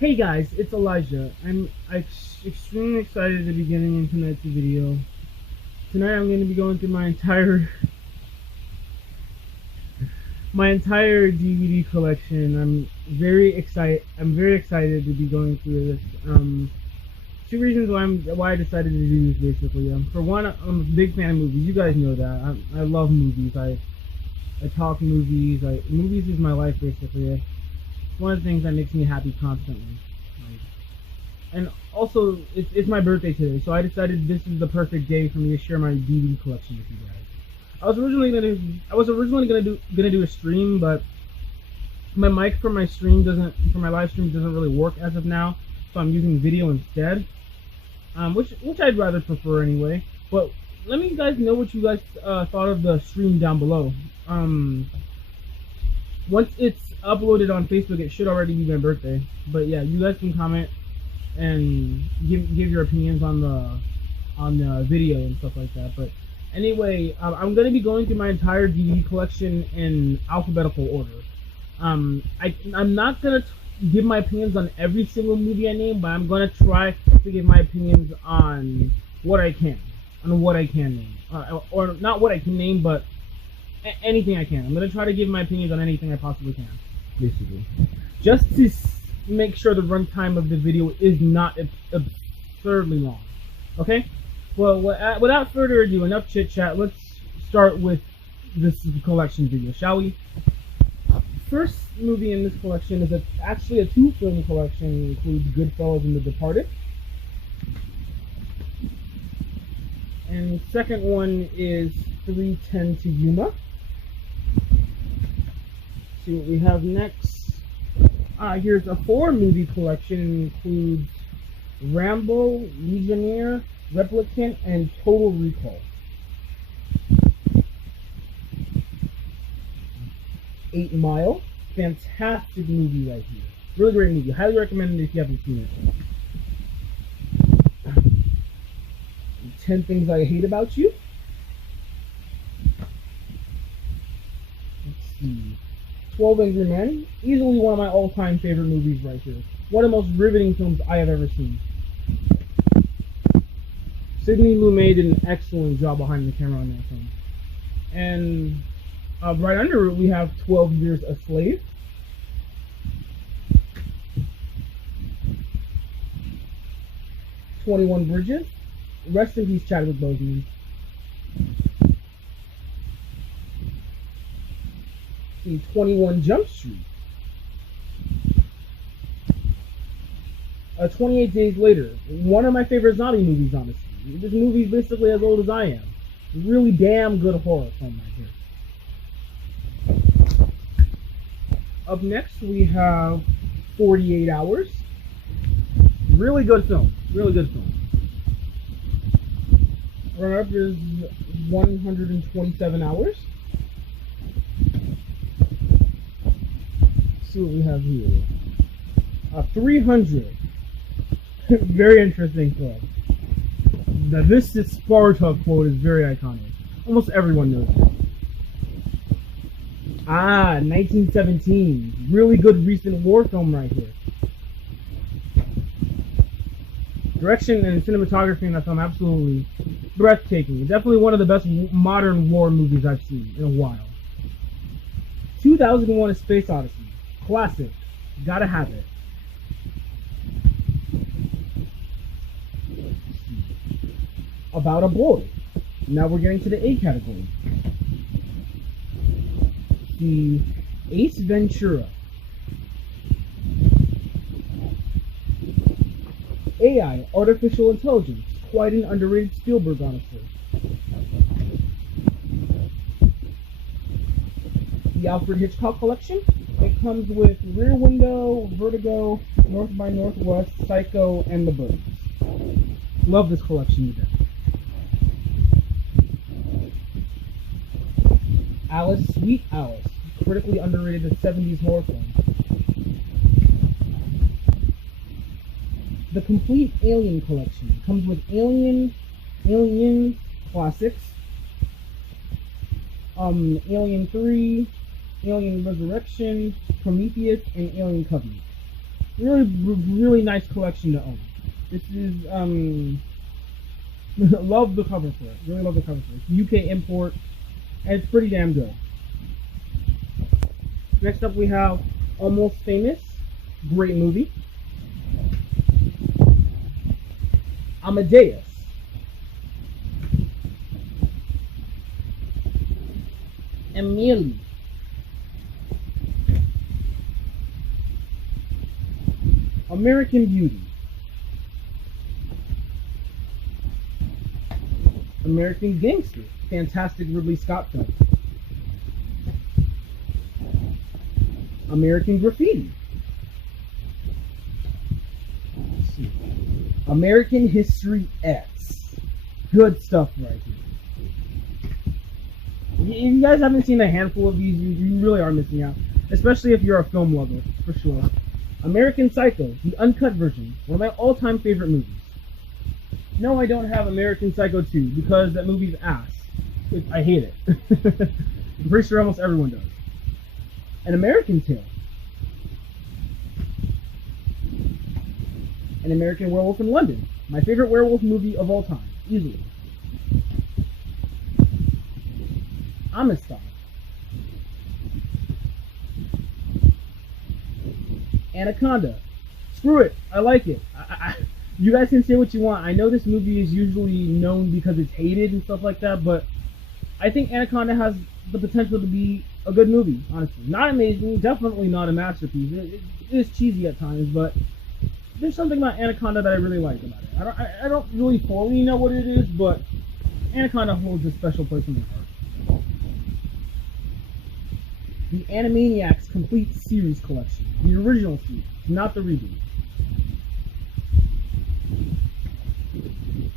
Hey guys, it's Elijah. I'm extremely excited to be getting into tonight's video. Tonight I'm going to be going through my entire DVD collection. I'm very excited to be going through this. Two reasons why I decided to do this basically. For one, I'm a big fan of movies. You guys know that. I love movies. I talk movies. Movies is my life basically. One of the things that makes me happy constantly. And also, it's my birthday today, so I decided this is the perfect day for me to share my DVD collection with you guys. I was originally gonna do a stream, but my mic for my live stream doesn't really work as of now, so I'm using video instead. Which I'd rather prefer anyway. But let me guys know what you guys thought of the stream down below. Once it's uploaded on Facebook, it should already be my birthday. But yeah, you guys can comment and give your opinions on the video and stuff like that. But anyway, I'm gonna be going through my entire DVD collection in alphabetical order. I'm not gonna give my opinions on every single movie I name, but I'm gonna try to give my opinions on what I can name, or not what I can name, but anything I can. I'm gonna try to give my opinions on anything I possibly can, basically, just to make sure the runtime of the video is not absurdly long. Okay? Well, without further ado, enough chit chat. Let's start with this collection video, shall we? First movie in this collection is actually a two-film collection. It includes Goodfellas and The Departed. And the second one is 3:10 to Yuma. See what we have next. Here's a four-movie collection. It includes Rambo, Legionnaire, Replicant, and Total Recall. 8 Mile. Fantastic movie right here. Really great movie. Highly recommend it if you haven't seen it. 10 Things I Hate About You. Let's see. 12 Angry Men. Easily one of my all-time favorite movies right here. One of the most riveting films I have ever seen. Sidney Lumet did an excellent job behind the camera on that film. And right under it, we have 12 Years a Slave. "21 Bridges." Rest in peace, Chadwick Boseman. 21 Jump Street. 28 Days Later. One of my favorite zombie movies, honestly. This movie is basically as old as I am. Really damn good horror film right here. Up next, we have 48 Hours. Really good film. Really good film. Runner-up is 127 Hours. Let's see what we have here. 300. Very interesting film. The "This is Sparta" quote is very iconic. Almost everyone knows it. 1917. Really good recent war film right here. Direction and cinematography in that film, absolutely breathtaking. Definitely one of the best modern war movies I've seen in a while. 2001: A Space Odyssey. Classic. Gotta have it. About a Boy. Now we're getting to the A category. The Ace Ventura. AI, Artificial Intelligence. Quite an underrated Spielberg, honestly. The Alfred Hitchcock Collection. It comes with Rear Window, Vertigo, North by Northwest, Psycho, and The Birds. Love this collection to death. Alice, Sweet Alice. Critically underrated 70s horror film. The Complete Alien Collection comes with Alien Classics, Alien 3, Alien Resurrection, Prometheus, and Alien Covenant. Really nice collection to own. This is love the cover for it. Really love the cover for it. It's UK import, and it's pretty damn good. Next up we have Almost Famous. Great movie. Amadeus. Emily. American Beauty. American Gangster. Fantastic Ridley Scott film. American Graffiti. American History X. Good stuff right here. If you guys haven't seen a handful of these, you really are missing out. Especially if you're a film lover, for sure. American Psycho, the uncut version. One of my all-time favorite movies. No, I don't have American Psycho 2, because that movie's ass. I hate it. I'm pretty sure almost everyone does. An American Tale. An American Werewolf in London. My favorite werewolf movie of all time. Easily. Amistad. Anaconda. Screw it. I like it. You guys can say what you want. I know this movie is usually known because it's hated and stuff like that, but I think Anaconda has the potential to be a good movie, honestly. Not amazing, definitely not a masterpiece. It is cheesy at times, but there's something about Anaconda that I really like about it. I don't really fully know what it is, but Anaconda holds a special place in my heart. The Animaniacs Complete Series Collection. The original series, not the reboot.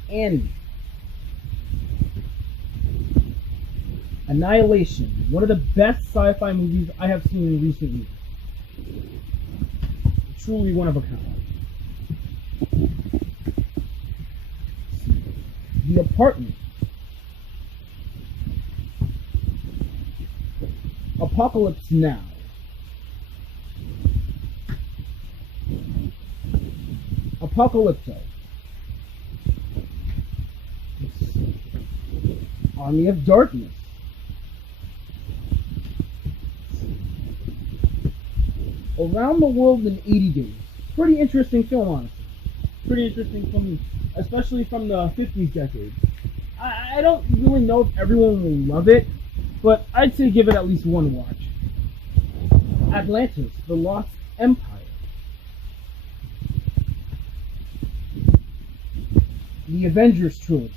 Annie. Annihilation. One of the best sci-fi movies I have seen in recent years. Truly one of a kind. The Apartment. Apocalypse Now. Apocalypto. Army of Darkness. Around the World in 80 Days. Pretty interesting film, honestly. Pretty interesting film, especially from the 50s decade. I don't really know if everyone will love it, but I'd say give it at least one watch. Atlantis, The Lost Empire. The Avengers Trilogy.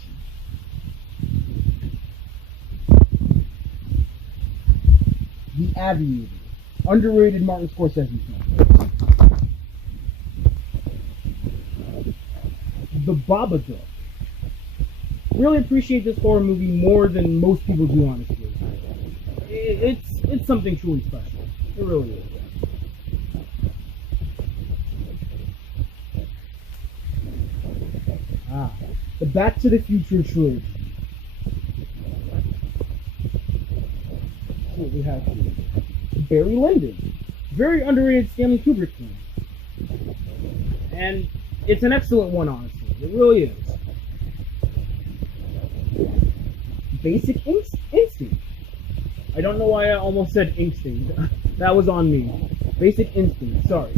The Aviator. Underrated Martin Scorsese film. The Babadook. Really appreciate this horror movie more than most people do, honestly. It's something truly special. It really is. The Back to the Future trilogy. Let's see what we have here. Barry Lyndon. Very underrated Stanley Kubrick film. And it's an excellent one, honestly. It really is. Basic Instinct. I don't know why I almost said Instinct. That was on me. Basic Instinct, sorry.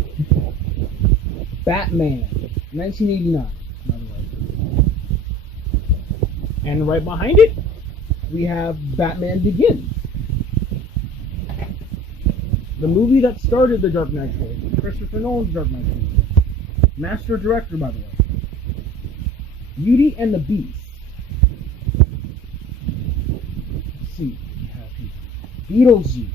Batman, 1989. And right behind it, we have Batman Begins. The movie that started the Dark Knight trilogy. Christopher Nolan's Dark Knight trilogy. Master director, by the way. Beauty and the Beast. Let's see. We have here. Beetlejuice.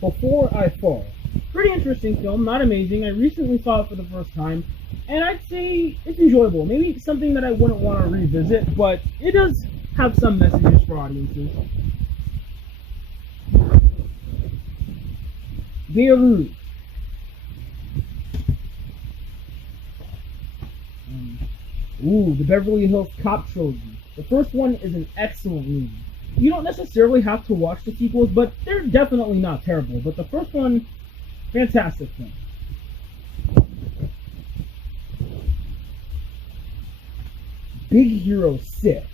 Before I Fall. Pretty interesting film, not amazing. I recently saw it for the first time, and I'd say it's enjoyable. Maybe something that I wouldn't want to revisit, but it does have some messages for audiences. Beirut. The Beverly Hills Cop trilogy. The first one is an excellent movie. You don't necessarily have to watch the sequels, but they're definitely not terrible. But the first one, fantastic film. Big Hero 6.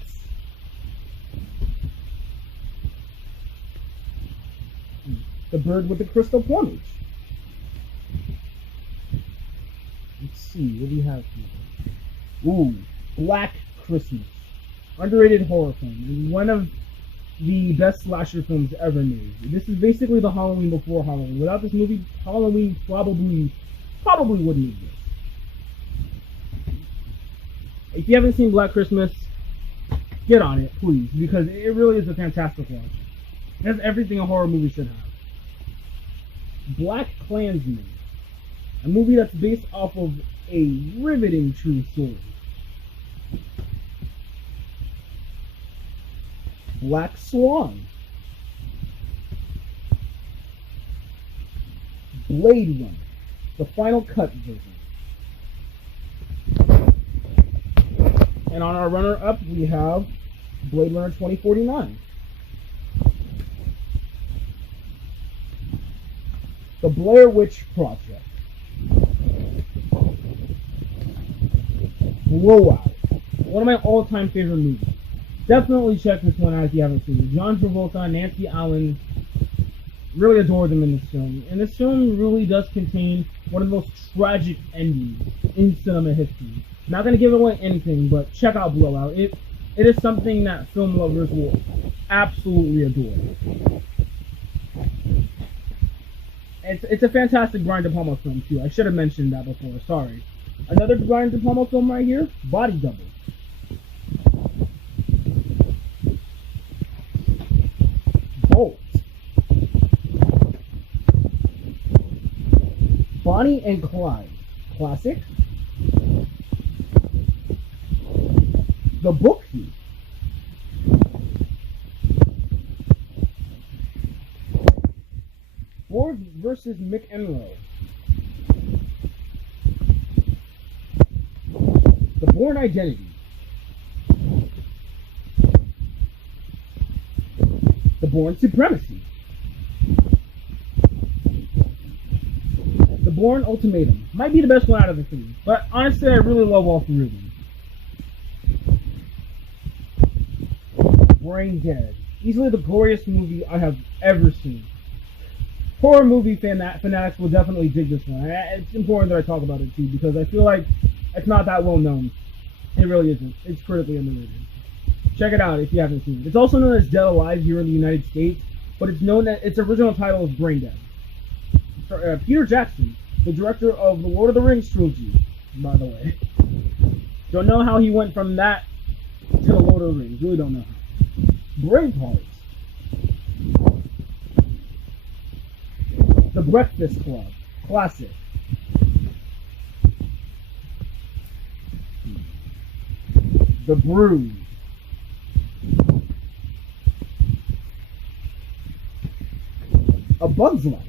The bird with the crystal plumage. Let's see, what do you have here? Ooh, Black Christmas. Underrated horror film. And one of the best slasher films ever made. This is basically the Halloween before Halloween. Without this movie, Halloween probably wouldn't exist. If you haven't seen Black Christmas, get on it, please, because it really is a fantastic watch. It has everything a horror movie should have. Black Klansman, a movie that's based off of a riveting true story. Black Swan. Blade Runner, the final cut version. And on our runner-up, we have Blade Runner 2049. The Blair Witch Project. Blowout. One of my all-time favorite movies. Definitely check this one out if you haven't seen it. John Travolta, Nancy Allen, really adore them in this film. And this film really does contain one of the most tragic endings in cinema history. Not going to give away anything, but check out Blowout. It is something that film lovers will absolutely adore. It's a fantastic Brian De Palma film, too. I should have mentioned that before, sorry. Another Brian De Palma film right here, Body Double. Bolt. Bonnie and Clyde. Classic. The Book Thief. Borg versus McEnroe. The Bourne Identity. The Bourne Supremacy. The Bourne Ultimatum. Might be the best one out of the three, but honestly, I really love all three of them. Brain Dead. Easily the glorious movie I have ever seen. Horror movie fanatics will definitely dig this one. It's important that I talk about it too, because I feel like it's not that well known. It really isn't. It's critically underrated. Check it out if you haven't seen it. It's also known as Dead Alive here in the United States, but it's known that its original title is Brain Dead. Peter Jackson, the director of the Lord of the Rings trilogy, by the way. Don't know how he went from that to the Lord of the Rings. Really don't know how. Braveheart. The Breakfast Club. Classic. The Brood. A Bug's Life.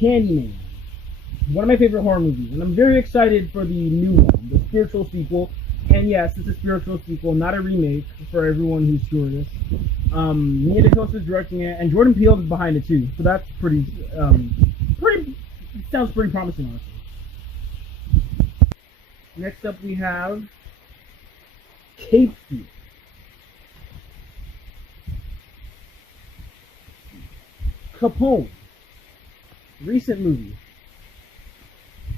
Candyman. One of my favorite horror movies, and I'm very excited for the new one, the spiritual sequel. And yes, it's a spiritual sequel, not a remake, for everyone who's curious. Nia DaCosta is directing it, and Jordan Peele is behind it too. So that's sounds pretty promising, honestly. Next up we have Cape Fear. Capone. Recent movie.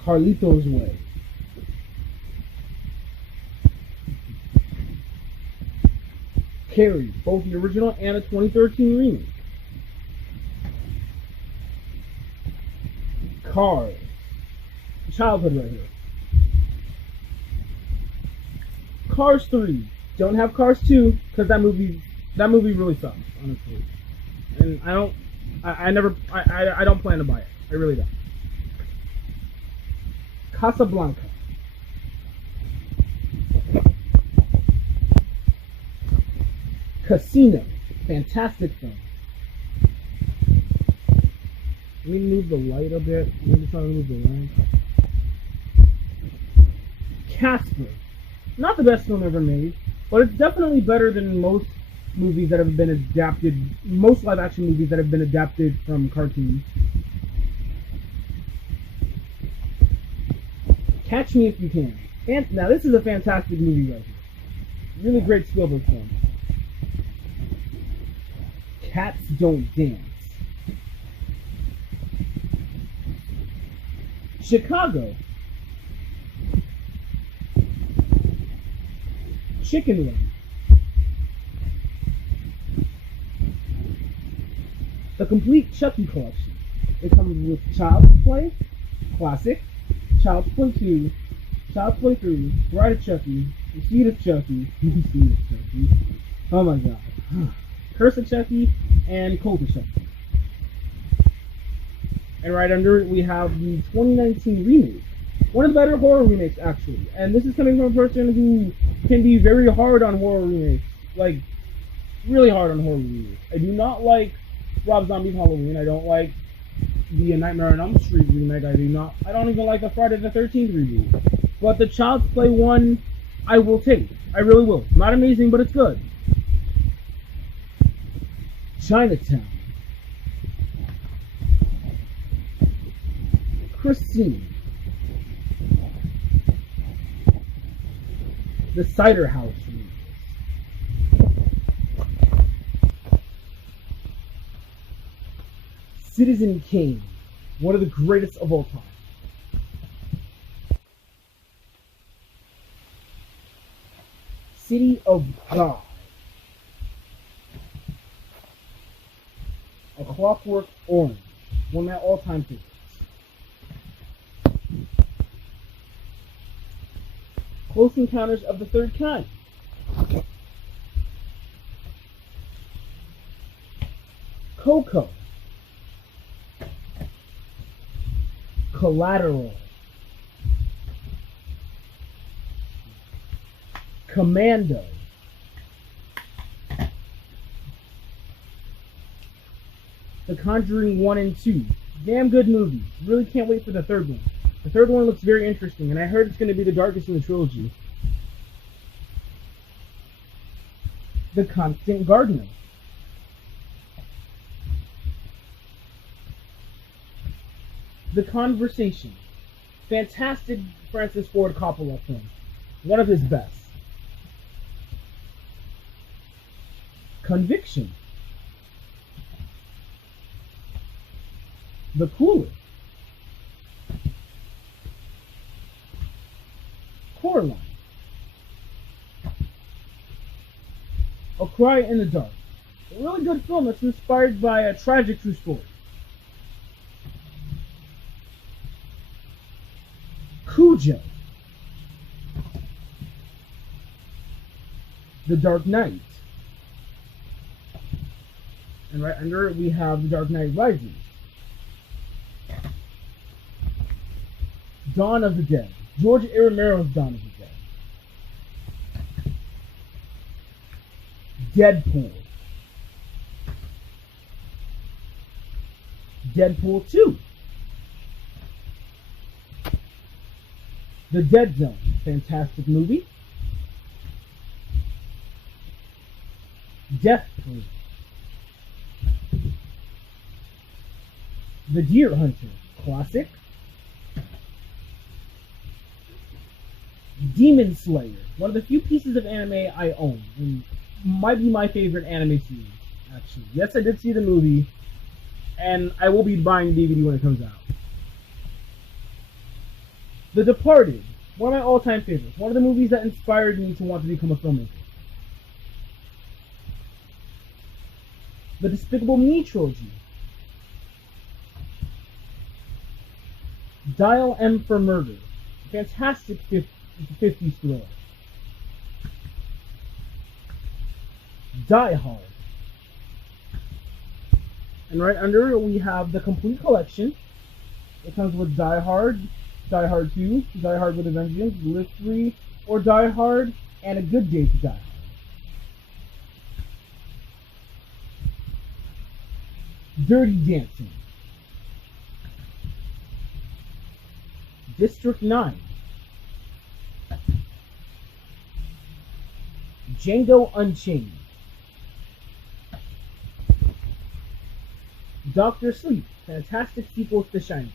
Carlito's Way. Carrie, both the original and a 2013 remake. Cars. Childhood right here. Cars 3. Don't have Cars 2 because that movie really sucks, honestly. And I don't plan to buy it. I really don't. Casablanca. Casino. Fantastic film. Let me move the light a bit. Maybe try to move the light. Casper. Not the best film ever made, but it's definitely better than most movies that have been adapted, most live action movies that have been adapted from cartoons. Catch Me If You Can. And now this is a fantastic movie right here. Really great Spielberg film. Cats Don't Dance. Chicago. Chicken Run. The complete Chucky collection. It comes with Child's Play, Classic, Child's Play 2, Child's Play 3, Bride of Chucky, The Seed of Chucky, The Seed of Chucky, oh my god, Curse of Chucky, and Cult of Chucky. And right under it we have the 2019 remake. One of the better horror remakes, actually. And this is coming from a person who can be very hard on horror remakes. Like, really hard on horror remakes. I do not like Rob Zombie's Halloween. I don't like the Nightmare on Elm Street remake. I don't even like the Friday the 13th reboot. But the Child's Play one, I will take. I really will. Not amazing, but it's good. Chinatown. Christine. The Cider House remake. Citizen Kane, one of the greatest of all time. City of God. A Clockwork Orange, one of my all-time favorites. Close Encounters of the Third Kind. Coco. Collateral. Commando. The Conjuring 1 and 2. Damn good movie. Really can't wait for the third one. The third one looks very interesting, and I heard it's going to be the darkest in the trilogy. The Constant Gardener. The Conversation. Fantastic Francis Ford Coppola film. One of his best. Conviction. The Cooler. Coraline. A Cry in the Dark. A really good film that's inspired by a tragic true story. Cujo. The Dark Knight. And right under it we have The Dark Knight Rises. Dawn of the Dead. George A. Romero's Dawn of the Dead. Deadpool. Deadpool 2. The Dead Zone. Fantastic movie. Death Proof. The Deer Hunter. Classic. Demon Slayer, one of the few pieces of anime I own, and might be my favorite anime series, actually. Yes, I did see the movie, and I will be buying the DVD when it comes out. The Departed, one of my all-time favorites, one of the movies that inspired me to want to become a filmmaker. The Despicable Me trilogy. Dial M for Murder, fantastic 50s thriller. Die Hard. And right under it we have the complete collection. It comes with Die Hard, Die Hard 2, Die Hard with a Vengeance, Live Free, or Die Hard, and A Good Day to Die Hard. Dirty Dancing. District 9. Django Unchained, Doctor Sleep, fantastic sequel to Shining.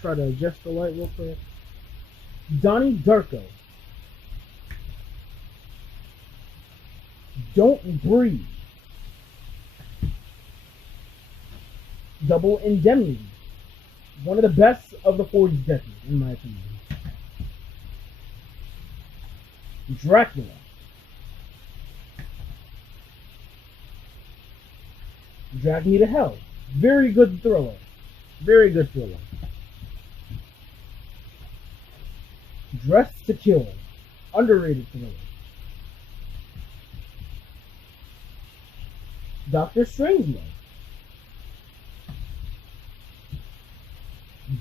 Try to adjust the light real quick. Donnie Darko, Don't Breathe, Double Indemnity, one of the best of the 40s decade, in my opinion. Dracula, Drag Me to Hell, very good thriller, very good thriller. Dressed to Kill, underrated thriller. Doctor Strangelove,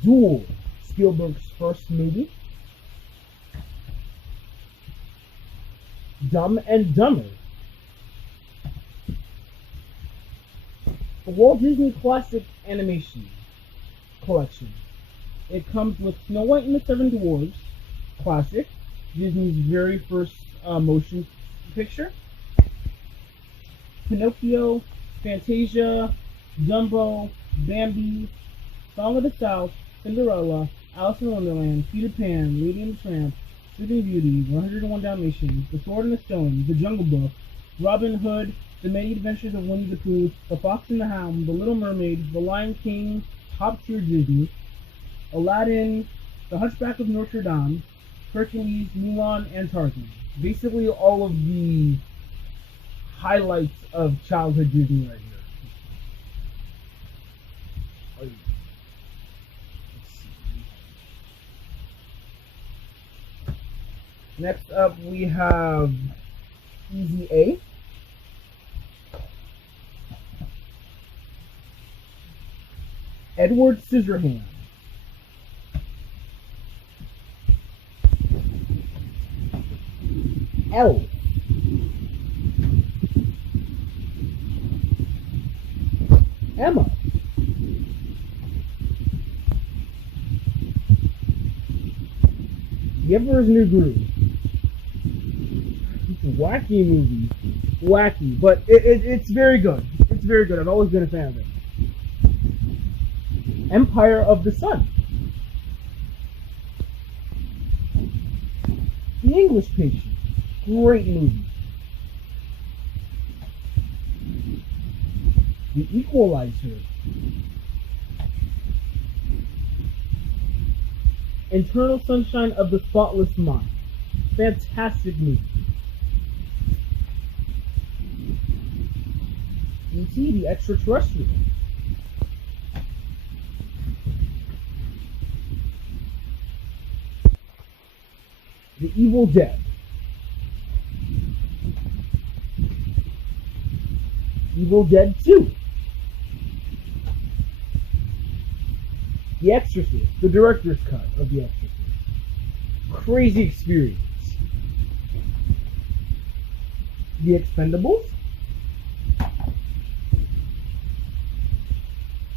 Duel, Spielberg's first movie. Dumb and Dumber, the Walt Disney Classic Animation Collection. It comes with Snow White and the Seven Dwarfs, classic, Disney's very first motion picture. Pinocchio, Fantasia, Dumbo, Bambi, Song of the South, Cinderella, Alice in Wonderland, Peter Pan, Lady and the Tramp, Sleeping Beauty, 101 Dalmatians, The Sword and the Stone, The Jungle Book, Robin Hood, The Many Adventures of Winnie the Pooh, The Fox and the Hound, The Little Mermaid, The Lion King, top tier Disney, Aladdin, The Hunchback of Notre Dame, Hercules, Mulan, and Tarzan. Basically all of the highlights of childhood Disney right here. Next up we have Easy A. Edward Scissorhands. Elf. Emma. The Emperor's New Groove. It's a wacky movie. Wacky, but it's very good. It's very good. I've always been a fan of it. Empire of the Sun. The English Patient. Great movie. The Equalizer. Eternal Sunshine of the Spotless Mind. Fantastic movie. E.T. the Extraterrestrial. The Evil Dead. Evil Dead 2. The Exorcist, the director's cut of The Exorcist. Crazy experience. The Expendables.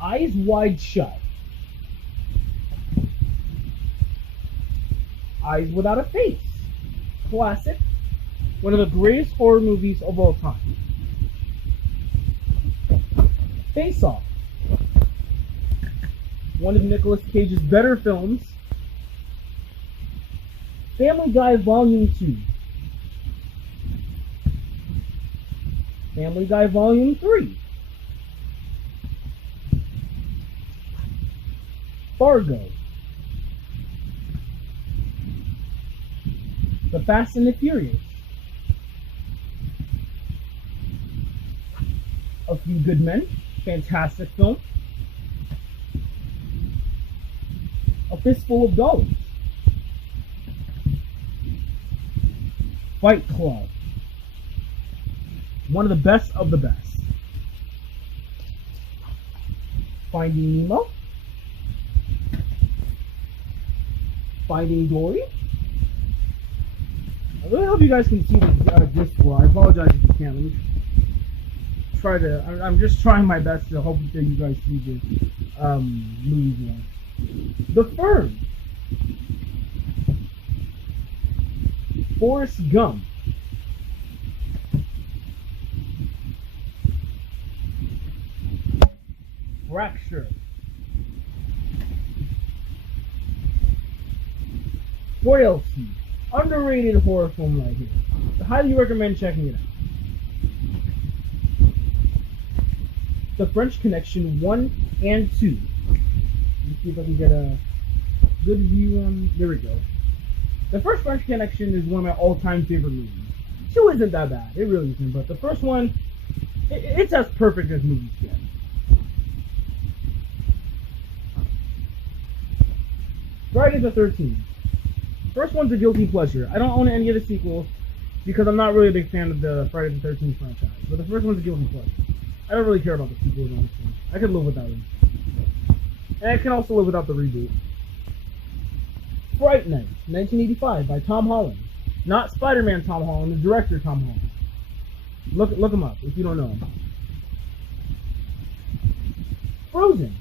Eyes Wide Shut. Eyes Without a Face. Classic. One of the greatest horror movies of all time. Face Off. One of Nicolas Cage's better films. Family Guy Volume 2. Family Guy Volume 3. Fargo. The Fast and the Furious. A Few Good Men. Fantastic film. A Fistful of Dollars. Fight Club. One of the best of the best. Finding Nemo. Finding Dory. I really hope you guys can see this well. I apologize if you can't. Let me try to. I'm just trying my best to hope that you guys see this movie well. The Firm. Forrest Gump. Fracture. Royalty. Underrated horror film right here. I highly recommend checking it out. The French Connection 1 and 2. Let's see if I can get a good view on. There we go. The first French Connection is one of my all-time favorite movies. 2 isn't that bad. It really isn't. But the first one, it's as perfect as movies get. Friday the 13th. First one's a guilty pleasure. I don't own any of the sequels because I'm not really a big fan of the Friday the 13th franchise. But the first one's a guilty pleasure. I don't really care about the sequels, honestly. I could live without them. And I can also live without the reboot. Fright Night, 1985, by Tom Holland. Not Spider-Man Tom Holland, the director Tom Holland. Look him up if you don't know him. Frozen.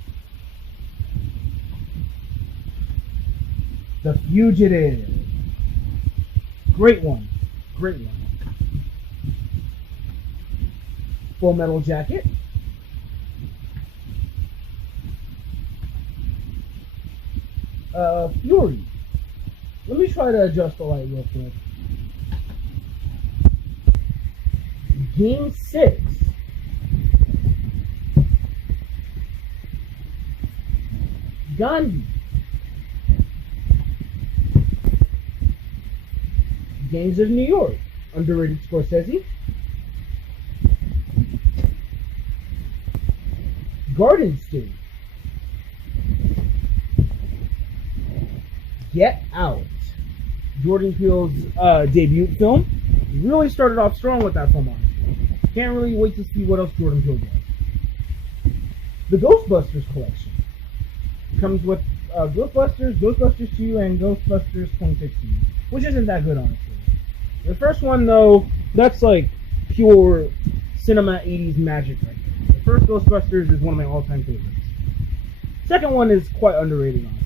The Fugitive. Great one. Great one. Full Metal Jacket. Fury. Let me try to adjust the light real quick. Game 6. Gandhi. Gangs of New York. Underrated Scorsese. Garden State. Get Out. Jordan Peele's debut film. Really started off strong with that film, honestly. Can't really wait to see what else Jordan Peele does. The Ghostbusters collection. Comes with Ghostbusters, Ghostbusters 2, and Ghostbusters 2016. Which isn't that good, honestly. The first one, though, that's like pure cinema 80s magic right there. The first Ghostbusters is one of my all-time favorites. Second one is quite underrated, honestly.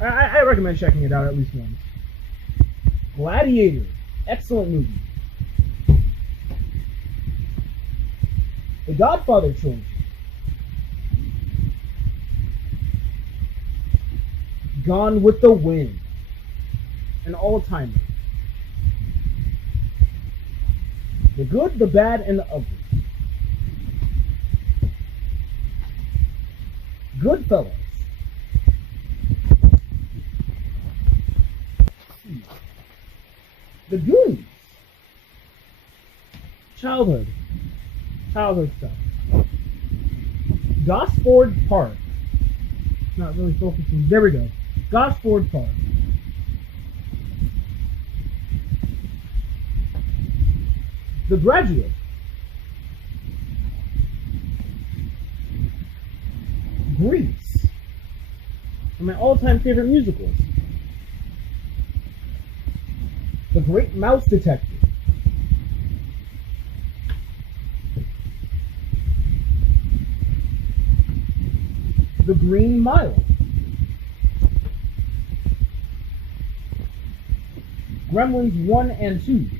I recommend checking it out at least once. Gladiator. Excellent movie. The Godfather trilogy. Gone with the Wind. An all-timer. The Good, the Bad, and the Ugly. Goodfellas. The Goonies. Childhood stuff. Gosford Park. Not really focusing. There we go. Gosford Park. The Graduate. Grease. One of my all-time favorite musicals. The Great Mouse Detective. The Green Mile. Gremlins 1 and 2.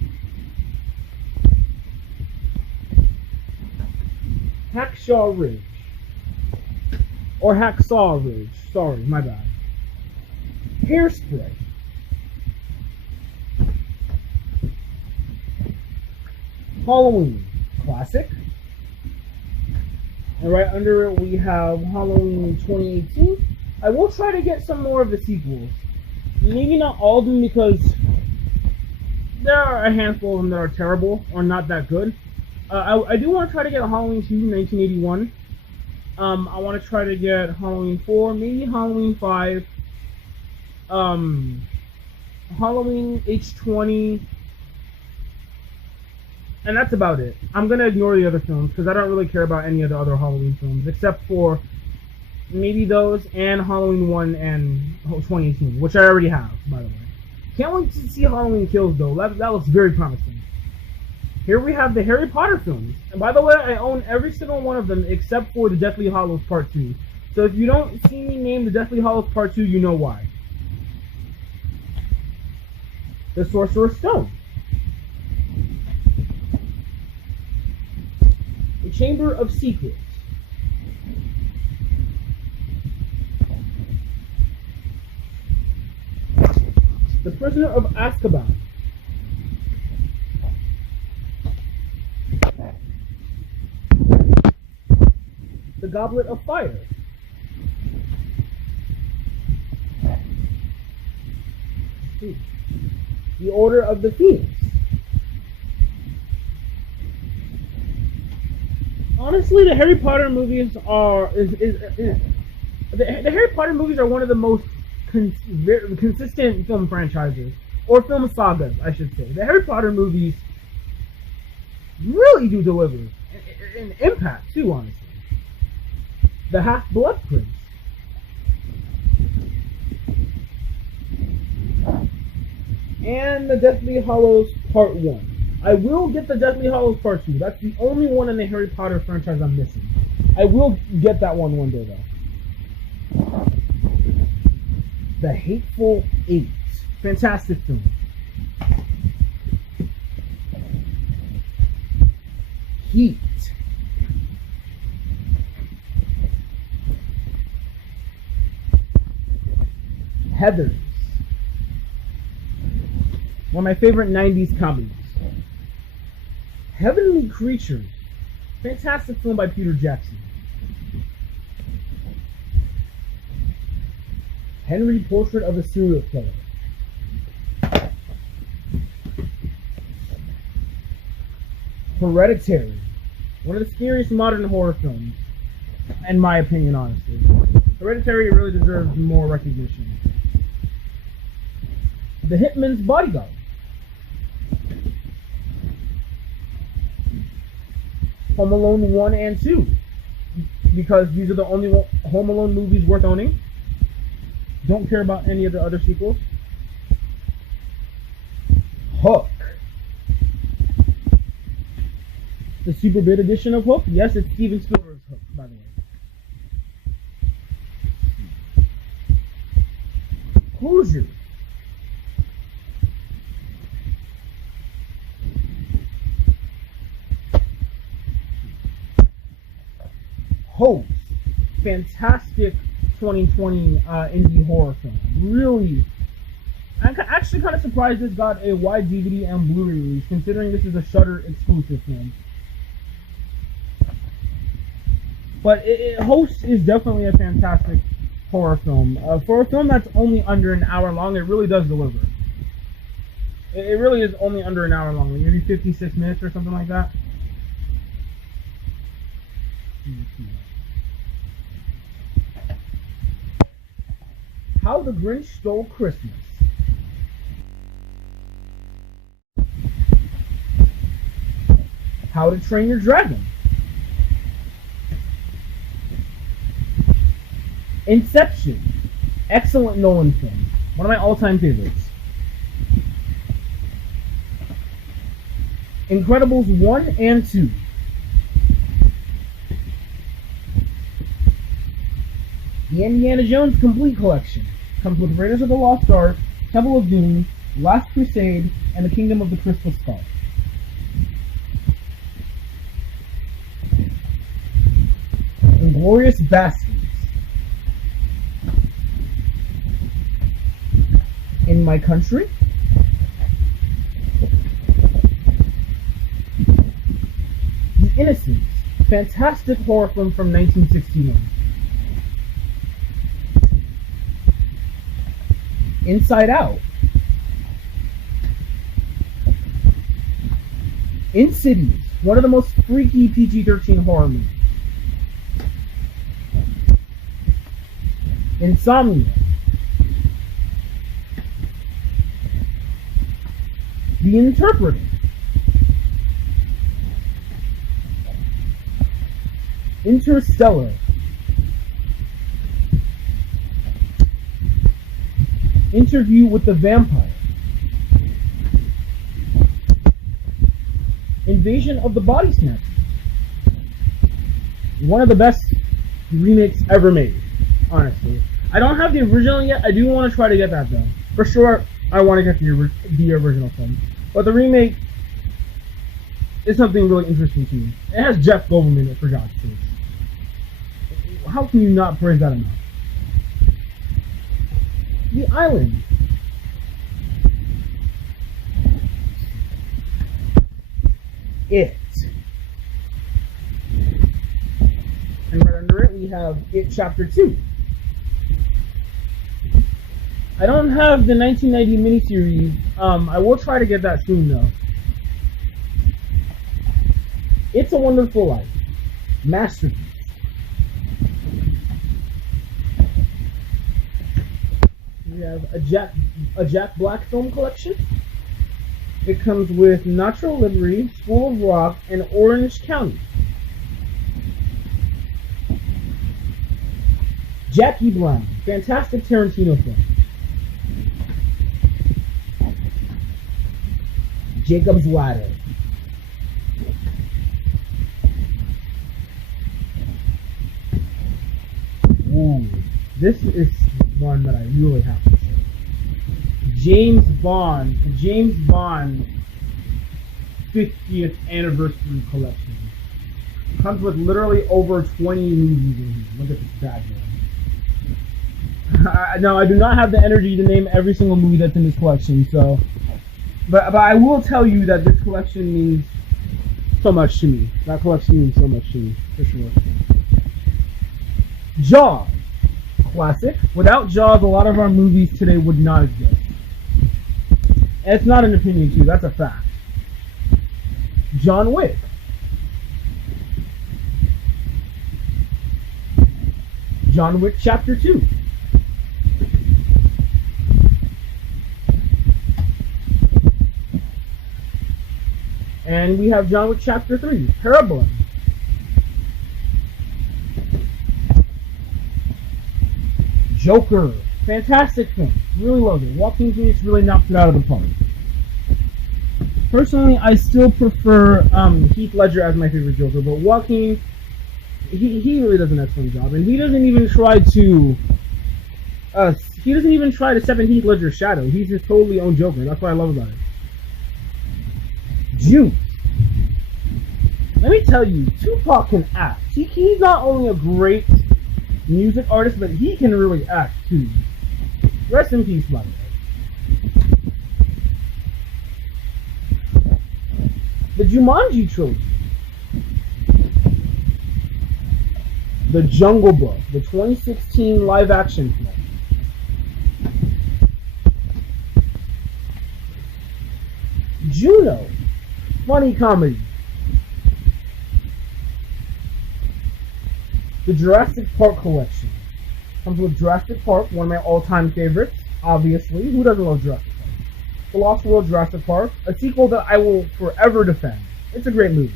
Hacksaw Ridge. Or Hacksaw Ridge. Sorry, my bad. Hairspray. Halloween. Classic. And right under it we have Halloween 2018. I will try to get some more of the sequels. Maybe not all of them because there are a handful of them that are terrible or not that good. I do want to try to get a Halloween 2 1981. I want to try to get Halloween 4, maybe Halloween 5, Halloween H20, and that's about it. I'm going to ignore the other films because I don't really care about any of the other Halloween films except for maybe those and Halloween 1 and 2018, which I already have, by the way. Can't wait to see Halloween Kills, though. That looks very promising. Here we have the Harry Potter films. And by the way, I own every single one of them except for the Deathly Hallows Part 2. So if you don't see me name the Deathly Hallows Part 2, you know why. The Sorcerer's Stone. The Chamber of Secrets. The Prisoner of Azkaban. The Goblet of Fire. The Order of the Phoenix. Honestly, the Harry Potter movies are the Harry Potter movies are one of the most consistent film franchises, or film sagas, I should say. The Harry Potter movies really do deliver an impact too, honestly. The Half-Blood Prince. And the Deathly Hallows Part 1. I will get the Deathly Hallows Part 2. That's the only one in the Harry Potter franchise I'm missing. I will get that one day, though. The Hateful Eight. Fantastic film. Heat. Heathers. One of my favorite 90s comedies. Heavenly Creatures. Fantastic film by Peter Jackson. Henry, Portrait of a Serial Killer. Hereditary. One of the scariest modern horror films, in my opinion, honestly. Hereditary really deserves more recognition. The Hitman's Bodyguard. Home Alone 1 and 2. Because these are the only Home Alone movies worth owning. Don't care about any of the other sequels. Hook. The Super Bit edition of Hook. Yes, it's Steven Spielberg's Hook, by the way. Hoosier. Host. Fantastic 2020 indie horror film. Really, I'm actually kind of surprised this got a wide DVD and Blu-ray release, considering this is a Shudder exclusive film. But Host is definitely a fantastic horror film. For a film that's only under an hour long, it really does deliver. It really is only under an hour long, like maybe 56 minutes or something like that. How the Grinch Stole Christmas. How to Train Your Dragon. Inception. Excellent Nolan film. One of my all-time favorites. Incredibles 1 and 2. The Indiana Jones Complete Collection comes with Raiders of the Lost Ark, Temple of Doom, Last Crusade, and the Kingdom of the Crystal Skull. Inglourious Basterds. In My Country. The Innocents. Fantastic horror film from 1961. Inside Out. Insidious, one of the most freaky PG-13 horror movies. Insomnia. The Interpreter. Interstellar. Interview with the Vampire. Invasion of the Body Snatchers. One of the best remakes ever made, honestly. I don't have the original yet. I do want to try to get that though. For sure, I want to get the original film, but the remake is something really interesting to me. It has Jeff Goldblum in it, for God's sake. How can you not praise that enough? The Island. It. And right under it we have It Chapter 2. I don't have the 1990 miniseries. I will try to get that soon though. It's a Wonderful Life. Masterpiece. We have a Jack Black film collection. It comes with Natural Library, School of Rock, and Orange County. Jackie Brown, fantastic Tarantino film. Jacob's Ladder. Ooh, this is one that I really have to say. James Bond 50th anniversary collection. Comes with literally over 20 movies in here. Look at this bad boy. No, I do not have the energy to name every single movie that's in this collection, so... But I will tell you that this collection means so much to me. That collection means so much to me, for sure. Jaws. Classic. Without Jaws, a lot of our movies today would not exist. And it's not an opinion, too. That's a fact. John Wick. John Wick Chapter 2. And we have John Wick Chapter 3, Parabola. Joker. Fantastic film. Really loved it. Joaquin Phoenix really knocked it out of the park. Personally, I still prefer Heath Ledger as my favorite Joker, but Joaquin, he really does an excellent job, and he doesn't even try to step in Heath Ledger's shadow. He's his totally own Joker. That's what I love about it. Juice. Let me tell you, Tupac can act. He's not only a great music artist, but he can really act too. Rest in peace, by the way. The Jumanji trilogy. The Jungle Book, the 2016 live-action film. Juno, funny comedy. The Jurassic Park collection. Comes with Jurassic Park, one of my all-time favorites, obviously. Who doesn't love Jurassic Park? The Lost World Jurassic Park, a sequel that I will forever defend. It's a great movie.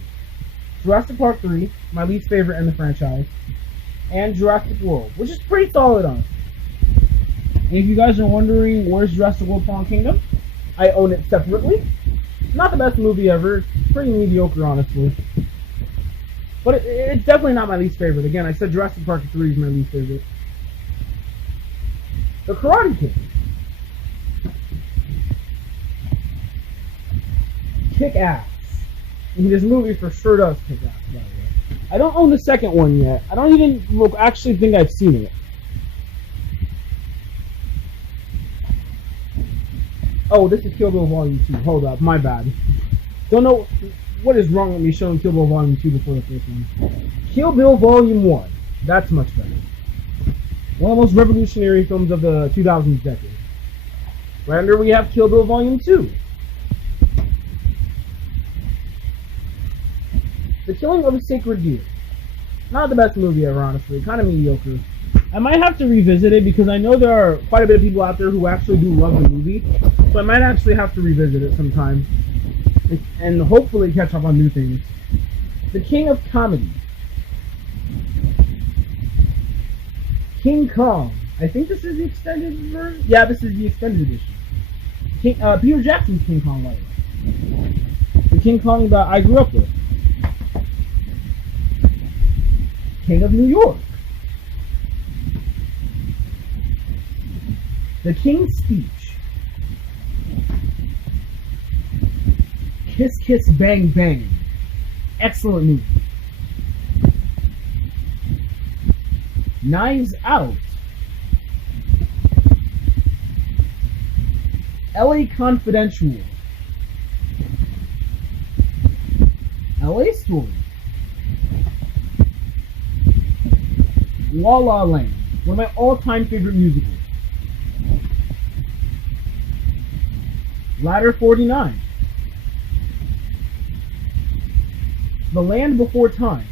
Jurassic Park 3, my least favorite in the franchise. And Jurassic World, which is pretty solid, honestly. And if you guys are wondering where's Jurassic World Fallen Kingdom, I own it separately. Not the best movie ever. It's pretty mediocre, honestly. But it's definitely not my least favorite. Again, I said Jurassic Park 3 is my least favorite. The Karate Kid. Kick ass. And this movie for sure does kick ass, by the way. I don't own the second one yet. I don't even actually think I've seen it. Oh, this is Kill Bill Volume 2. Hold up, my bad. Don't know what is wrong with me showing Kill Bill Volume 2 before the first one. Kill Bill Volume 1. That's much better. One of the most revolutionary films of the 2000s decade. Right under we have Kill Bill Volume 2. The Killing of a Sacred Deer. Not the best movie ever, honestly. Kind of mediocre. I might have to revisit it because I know there are quite a bit of people out there who actually do love the movie. So I might actually have to revisit it sometime. And hopefully catch up on new things. The King of Comedy. King Kong. I think this is the extended version. Yeah, this is the extended edition. Peter Jackson's King Kong, by the way. The King Kong that I grew up with. King of New York. The King's Speech. Kiss Kiss Bang Bang. Excellent movie. Knives Out. LA Confidential. LA Story. La La Land. One of my all-time favorite musicals. Ladder 49. The Land Before Time.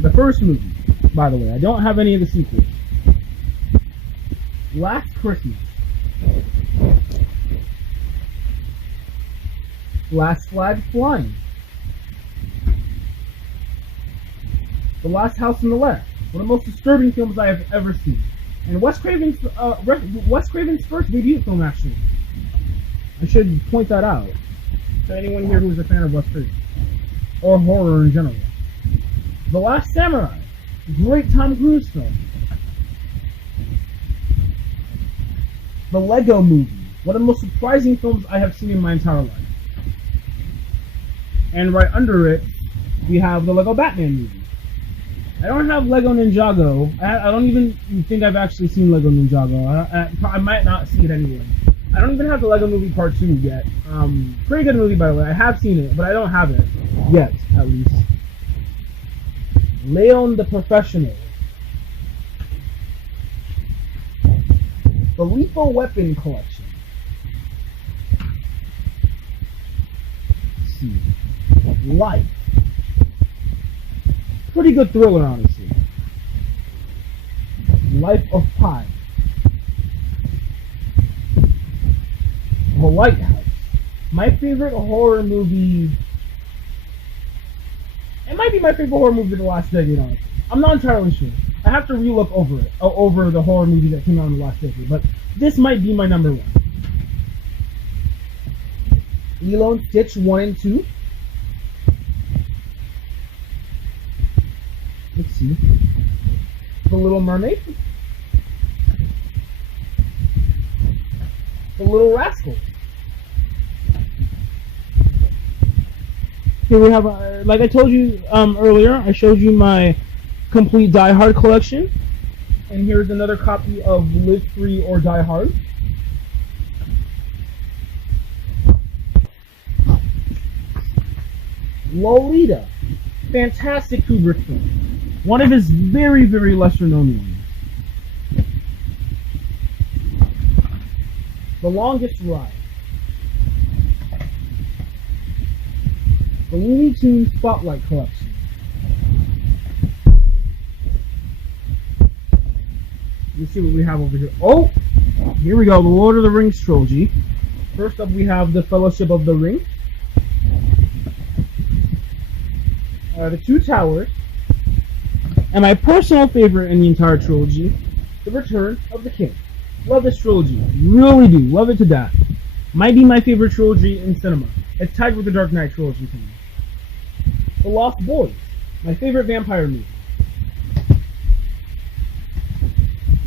The first movie, by the way. I don't have any of the sequels. Last Christmas. Last Flag Flying. The Last House on the Left. One of the most disturbing films I have ever seen. And Wes Craven's first debut film, actually. I should point that out to anyone here who is a fan of Wes Craven. Or horror in general. The Last Samurai. Great Tom Cruise film. The Lego Movie. One of the most surprising films I have seen in my entire life. And right under it, we have the Lego Batman movie. I don't have Lego Ninjago. I don't even think I've actually seen Lego Ninjago. I might not see it anyway. I don't even have the Lego Movie Part 2 yet. Pretty good movie, by the way. I have seen it, but I don't have it. Yet, at least. Leon the Professional. The Lethal Weapon Collection. Let's see. Life. Pretty good thriller, honestly. Life of Pi. The Lighthouse. My favorite horror movie. It might be my favorite horror movie of the last decade, honestly. I'm not entirely sure. I have to relook over the horror movies that came out in the last decade, but this might be my number one. Lilo and Stitch 1 and 2. Let's see. The Little Mermaid. The Little Rascals. Here we have, like I told you earlier, I showed you my complete Die Hard collection. And here's another copy of Live Free or Die Hard. Lolita. Fantastic Kubrick film. One of his very, very lesser known ones. The Longest Ride. The Looney Tunes Spotlight Collection. Let's see what we have over here. Oh! Here we go, the Lord of the Rings trilogy. First up we have the Fellowship of the Ring. The Two Towers. And my personal favorite in the entire trilogy, The Return of the King. Love this trilogy. Really do. Love it to death. Might be my favorite trilogy in cinema. It's tied with the Dark Knight trilogy for me. The Lost Boys. My favorite vampire movie.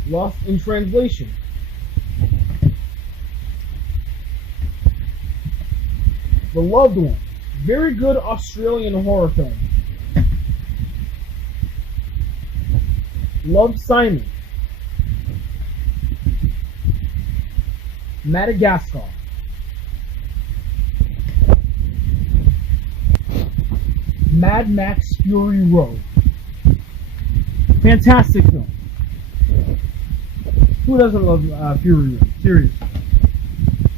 Lost in Translation. The Loved One. Very good Australian horror film. Love, Simon. Madagascar. Mad Max Fury Road. Fantastic film. Who doesn't love Fury Road? Seriously.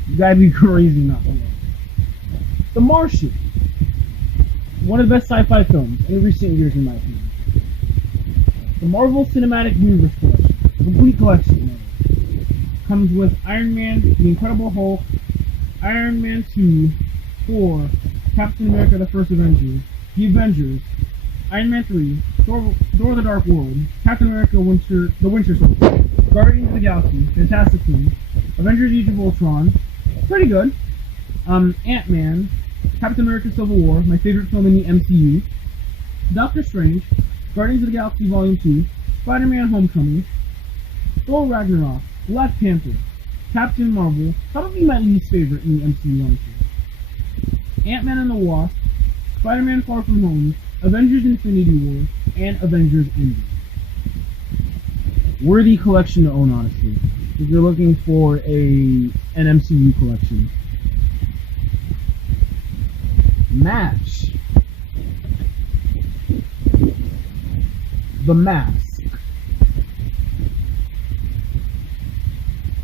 You gotta be crazy not to love it. The Martian. One of the best sci-fi films in recent years, in my opinion. The Marvel Cinematic Universe collection. A complete collection. Comes with Iron Man, The Incredible Hulk, Iron Man 2, Thor, Captain America the First Avenger, The Avengers, Iron Man 3, Thor the Dark World, Captain America the Winter Soldier, Guardians of the Galaxy, fantastic film, Avengers Age of Ultron, pretty good, Ant-Man, Captain America Civil War, my favorite film in the MCU, Doctor Strange, Guardians of the Galaxy Volume 2, Spider-Man Homecoming, Thor Ragnarok, Black Panther, Captain Marvel, probably my least favorite in the MCU, honestly. Ant-Man and the Wasp, Spider-Man Far From Home, Avengers Infinity War, and Avengers Endgame. Worthy collection to own, honestly, if you're looking for an MCU collection. Match. The Mask.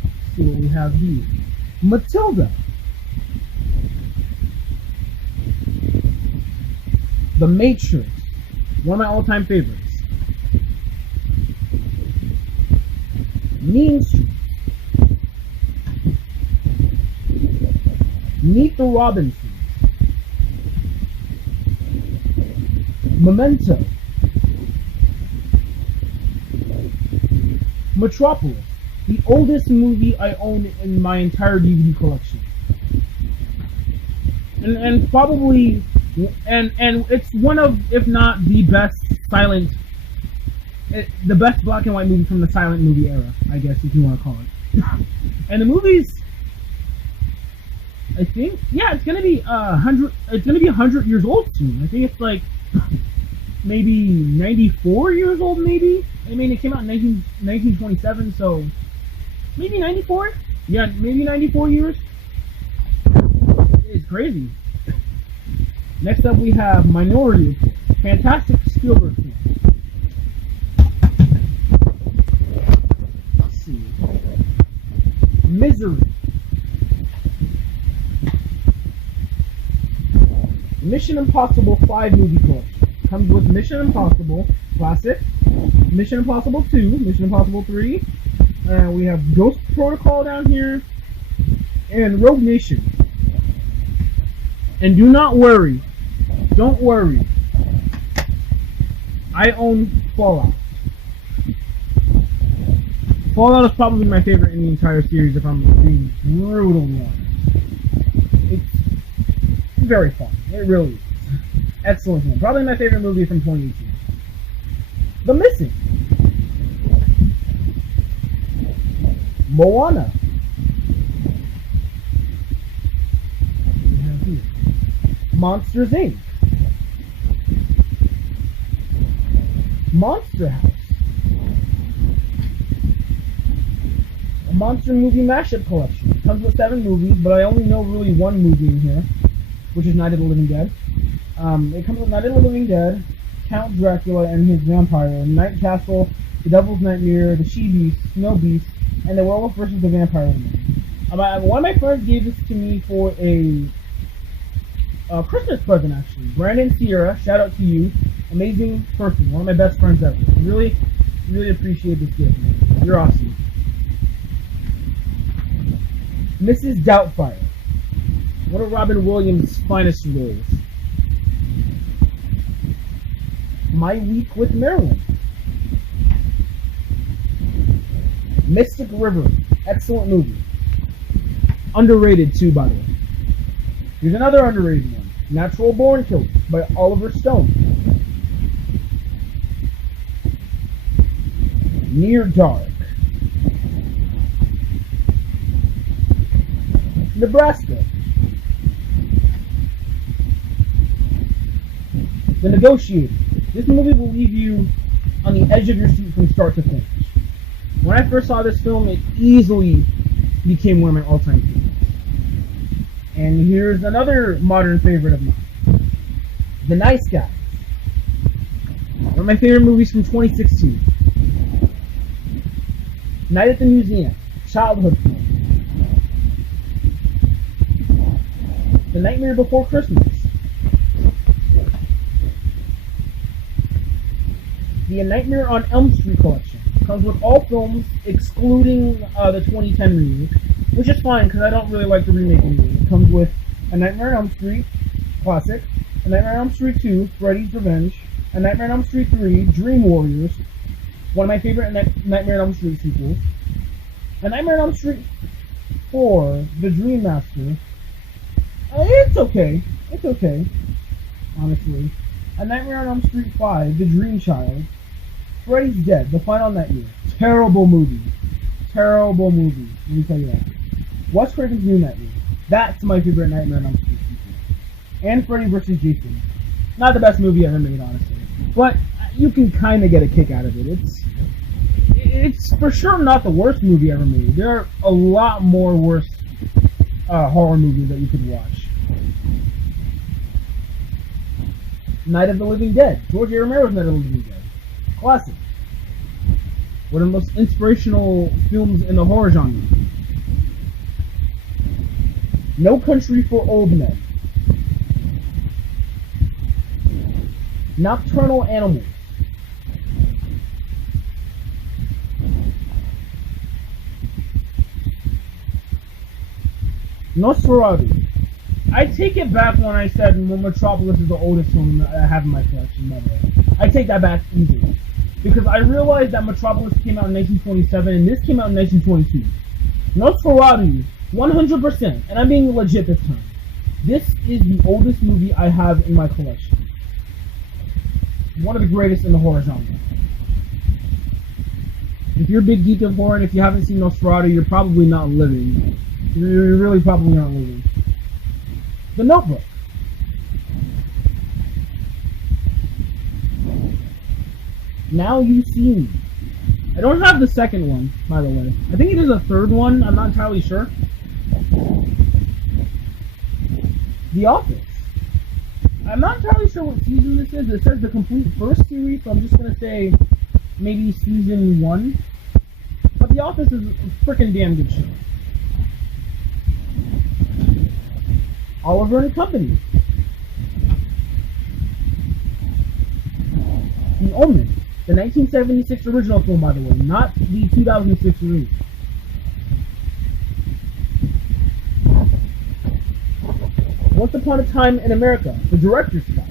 Let's see what we have here. Matilda. The Matrix. One of my all-time favorites. Mean Streets. Meet the Robinsons. Memento. Metropolis, the oldest movie I own in my entire DVD collection, and probably, and it's one of, if not the best the best black and white movie from the silent movie era, I guess, if you want to call it. And the movie's, I think, yeah, it's gonna be 100. It's gonna be 100 years old soon. I think it's like maybe 94 years old, maybe. I mean, it came out in 1927, so maybe 94? Yeah, maybe 94 years. It's crazy. Next up, we have Minority Report. Fantastic Spielberg film. Let's see. Misery. Mission Impossible 5 movie collection. Comes with Mission Impossible Classic, Mission Impossible 2, Mission Impossible 3, we have Ghost Protocol down here, and Rogue Nation. And do not worry, don't worry, I own Fallout. Fallout is probably my favorite in the entire series, if I'm being brutally honest. It's very fun, it really is. Excellent film. Probably my favorite movie from 2018. The Missing. Moana. What do we have here? Monsters Inc. Monster House. A monster movie mashup collection. It comes with 7 movies, but I only know really 1 movie in here, which is Night of the Living Dead. It comes with Night of the Living Dead, Count Dracula and his vampire, Night Castle, The Devil's Nightmare, The She-Beast, Snow Beast, and The Werewolf vs. the Vampire Woman. One of my friends gave this to me for a Christmas present, actually. Brandon Sierra, shout out to you. Amazing person, one of my best friends ever. Really, really appreciate this gift. You're awesome. Mrs. Doubtfire. One of Robin Williams' finest roles. My Week with Marilyn. Mystic River. Excellent movie. Underrated too, by the way. Here's another underrated one. Natural Born Killers by Oliver Stone. Near Dark. Nebraska. The Negotiator. This movie will leave you on the edge of your seat from start to finish. When I first saw this film, it easily became one of my all-time favorites. And here's another modern favorite of mine. The Nice Guys. One of my favorite movies from 2016. Night at the Museum. Childhood film. The Nightmare Before Christmas. The Nightmare on Elm Street collection. Comes with all films excluding the 2010 remake, which is fine because I don't really like the remake anyway. It comes with A Nightmare on Elm Street Classic, A Nightmare on Elm Street 2, Freddy's Revenge, A Nightmare on Elm Street 3, Dream Warriors, one of my favorite Nightmare on Elm Street sequels, A Nightmare on Elm Street 4, The Dream Master. It's okay, honestly. A Nightmare on Elm Street 5, The Dream Child, Freddy's Dead, The Final Nightmare. Terrible movie. Let me tell you that. Wes Craven's New Nightmare. That's my favorite Nightmare on Elm Street sequel. and Freddy vs. Jason. Not the best movie ever made, honestly, but you can kind of get a kick out of it. It's for sure not the worst movie ever made. There are a lot more worse horror movies that you could watch. Night of the Living Dead. George A. Romero's Night of the Living Dead. Classic. One of the most inspirational films in the horror genre. No Country for Old Men. Nocturnal Animals. Nosferatu. I take it back when I said Metropolis is the oldest film that I have in my collection, by the way. I take that back easily. Because I realized that Metropolis came out in 1927 and this came out in 1922. Nosferatu, 100%, and I'm being legit this time. This is the oldest movie I have in my collection. One of the greatest in the horror genre. If you're a big geek of horror and if you haven't seen Nosferatu, you're probably not living. You're really probably not living. The Notebook. Now You See Me. I don't have the second one, by the way. I think it is a third one. I'm not entirely sure. The Office. I'm not entirely sure what season this is. It says the complete first series, so I'm just going to say maybe season 1. But The Office is a freaking damn good show. Oliver and Company. The Omen. The 1976 original film, by the way, not the 2006 release. Once Upon a Time in America, the director's cut.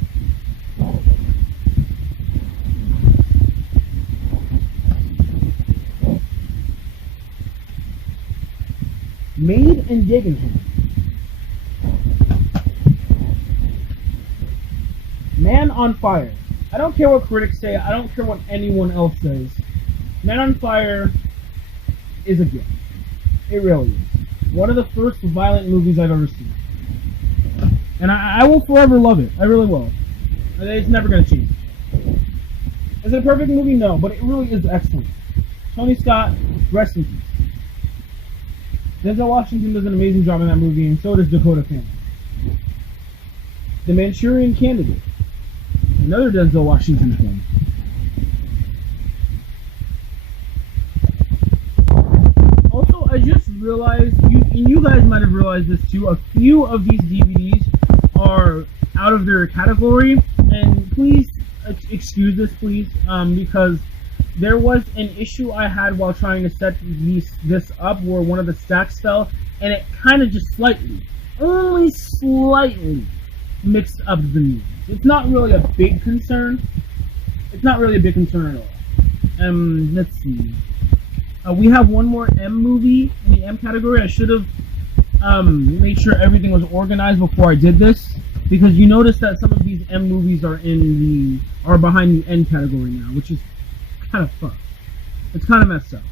Made in Dagenham. Man on Fire. I don't care what critics say, I don't care what anyone else says. Man on Fire is a gift. It really is. One of the first violent movies I've ever seen. And I will forever love it. I really will. It's never going to change. Is it a perfect movie? No, but it really is excellent. Tony Scott, rest in peace. Denzel Washington does an amazing job in that movie, and so does Dakota Fanning. The Manchurian Candidate. Another Denzel Washington film. Also, I just realized, you guys might have realized this too, a few of these DVDs are out of their category, and please excuse this, please, because there was an issue I had while trying to set this up where one of the stacks fell, and it kind of just slightly, only slightly, mixed up the movies. It's not really a big concern. It's not really a big concern at all. Let's see. We have one more M movie in the M category. I should have made sure everything was organized before I did this, because you notice that some of these M movies are behind the N category now, which is kind of fucked. It's kind of messed up.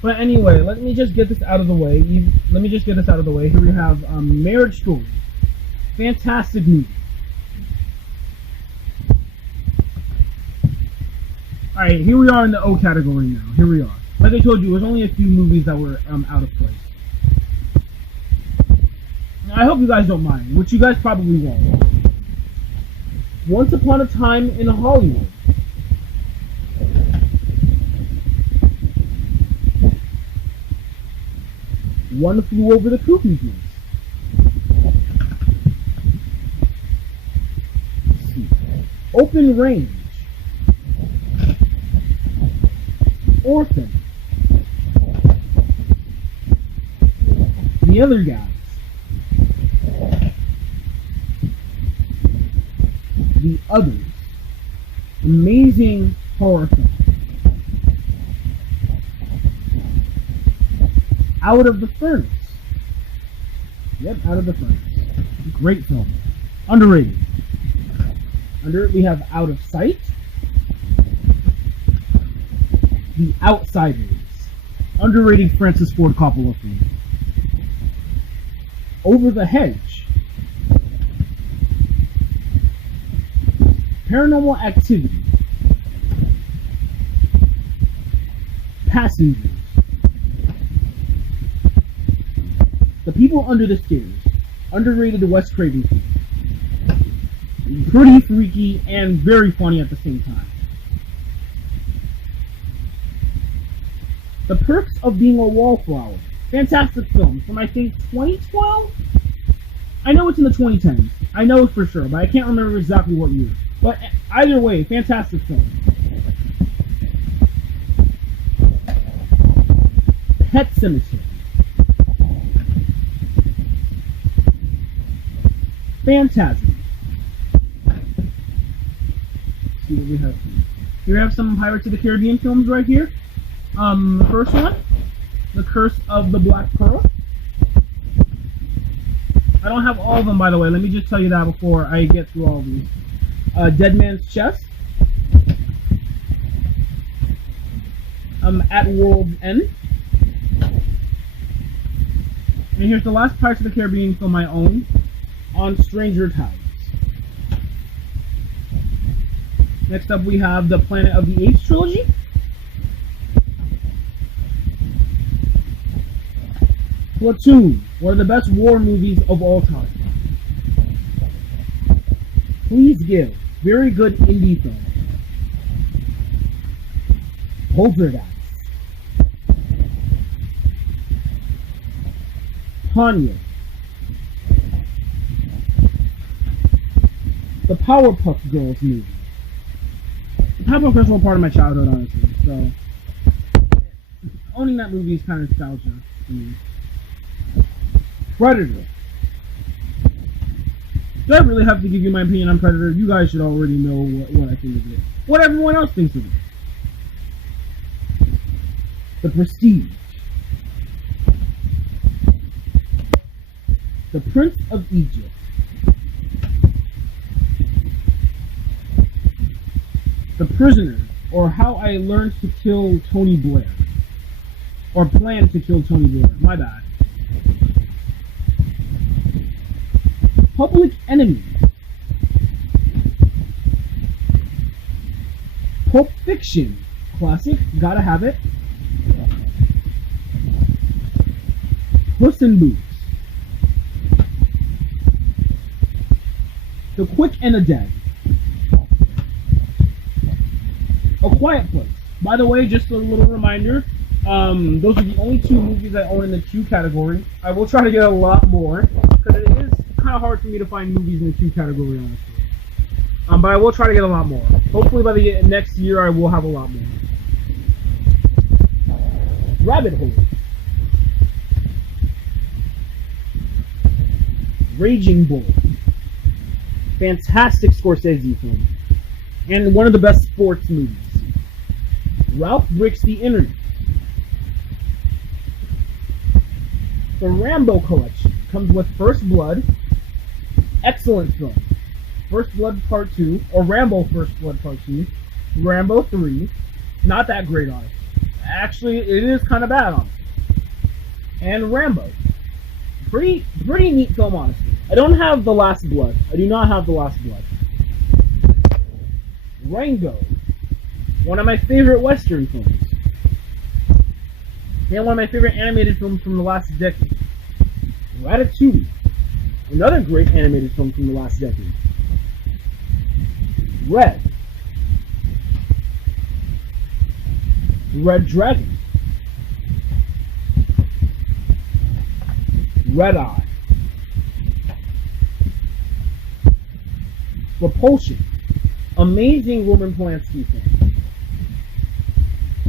But anyway, let me just get this out of the way. Here we have Marriage Story. Fantastic movie. Alright, here we are in the O category now. Here we are. Like I told you, there's only a few movies that were out of place. Now, I hope you guys don't mind, which you guys probably won't. Once Upon a Time in Hollywood. One Flew Over the Cuckoo's Nest. Open Range. Orphan. The Other Guys. The Others. Amazing horror film. Out of the Furnace. Yep, Out of the Furnace. Great film. Underrated. Under it we have Out of Sight. The Outsiders. Underrated Francis Ford Coppola film. Over the Hedge. Paranormal Activity, Passengers, The People Under the Stairs, underrated Wes Craven film. Pretty freaky and very funny at the same time. The Perks of Being a Wallflower, fantastic film from I think 2012? I know it's in the 2010s. I know it for sure, but I can't remember exactly what year. But either way, fantastic film. Pet Sematary, Phantasm. Let's see what we have here. Here we have some Pirates of the Caribbean films right here. The first one, The Curse of the Black Pearl. I don't have all of them, by the way. Let me just tell you that before I get through all of these. Dead Man's Chest. At World's End. And here's the last Pirates of the Caribbean film I own, On Stranger Tides. Next up we have the Planet of the Apes trilogy. Platoon, one of the best war movies of all time. Please Give, very good indie film. Poltergeist. Ponyo. The Powerpuff Girls movie. The Powerpuff Girls were part of my childhood, honestly, so owning that movie is kind of nostalgia for me. Predator. Do I really have to give you my opinion on Predator? You guys should already know what I think of it. What everyone else thinks of it. The Prestige. The Prince of Egypt. The Prisoner, or How I Learned to Kill Tony Blair. Or Planned to Kill Tony Blair. My bad. Public Enemy. Pulp Fiction. Classic. Gotta have it. Puss in Boots. The Quick and the Dead. A Quiet Place. By the way, just a little reminder, those are the only two movies I own in the Q category. I will try to get a lot more, because it is kind of hard for me to find movies in the Q category, honestly. But I will try to get a lot more. Hopefully by the next year I will have a lot more. Rabbit Hole. Raging Bull. Fantastic Scorsese film. And one of the best sports movies. Ralph Breaks the Internet. The Rambo Collection comes with First Blood. Excellent film. First Blood Part 2, or Rambo First Blood Part 2. Rambo 3. Not that great, honestly. Actually, it is kind of bad, honestly. And Rambo. Pretty neat film, honestly. I don't have The Last Blood. I do not have The Last Blood. Rango. One of my favorite Western films. And one of my favorite animated films from the last decade. Ratatouille. Another great animated film from the last decade. Red. Red Dragon. Red Eye. Repulsion. Amazing Roman Polanski film.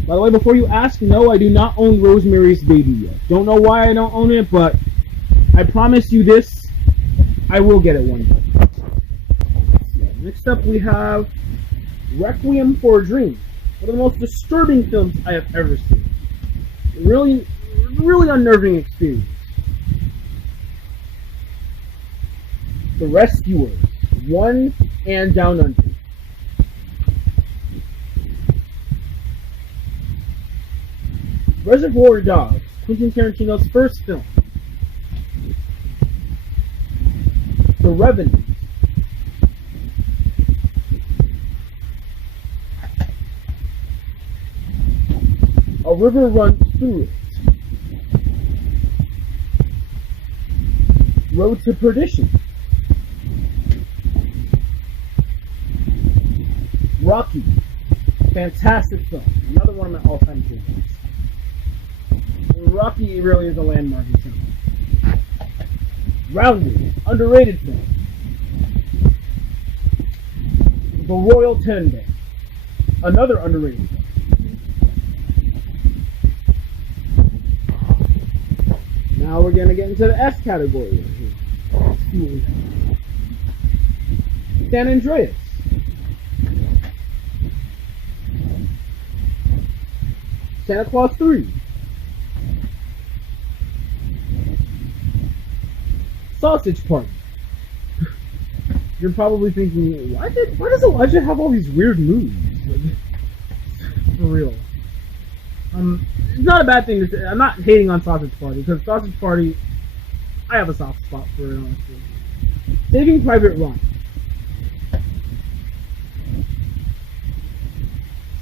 By the way, before you ask, no, I do not own Rosemary's Baby yet. Don't know why I don't own it, but I promise you this, I will get it one day. Next up we have Requiem for a Dream. One of the most disturbing films I have ever seen. Really unnerving experience. The Rescuers. 1 and Down Under. Reservoir Dogs. Quentin Tarantino's first film. The Revenant. A river runs through it. Road to Perdition. Rocky. Fantastic film. Another one of my all-time favorites. Rocky really is a landmark in cinema. Rounded. Underrated film. The Royal Tenenbaum. Another underrated film. Now we're gonna get into the S category right here. Let's see what we have. San Andreas. Santa Claus 3. Sausage Party. You're probably thinking, why does Elijah have all these weird moves? For real. It's not a bad thing to say. I'm not hating on Sausage Party, because Sausage Party, I have a soft spot for it, honestly. Saving Private Ryan.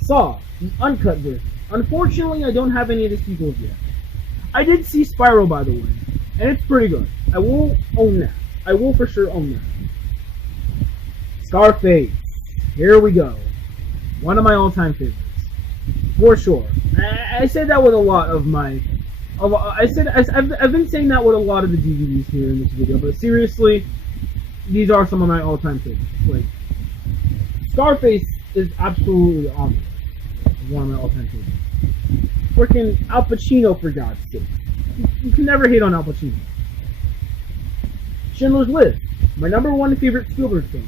Saw, the uncut version. Unfortunately, I don't have any of the sequels yet. I did see Spyro, by the way, and it's pretty good. I will own that. I will for sure own that. Scarface. Here we go. One of my all-time favorites. For sure. I said that with a lot of my... I've been saying that with a lot of the DVDs here in this video, but seriously, these are some of my all-time favorites. Like, Scarface is absolutely obvious. One of my all-time favorites. Freaking Al Pacino, for God's sake. You can never hate on Al Pacino. Schindler's List. My number one favorite Spielberg film.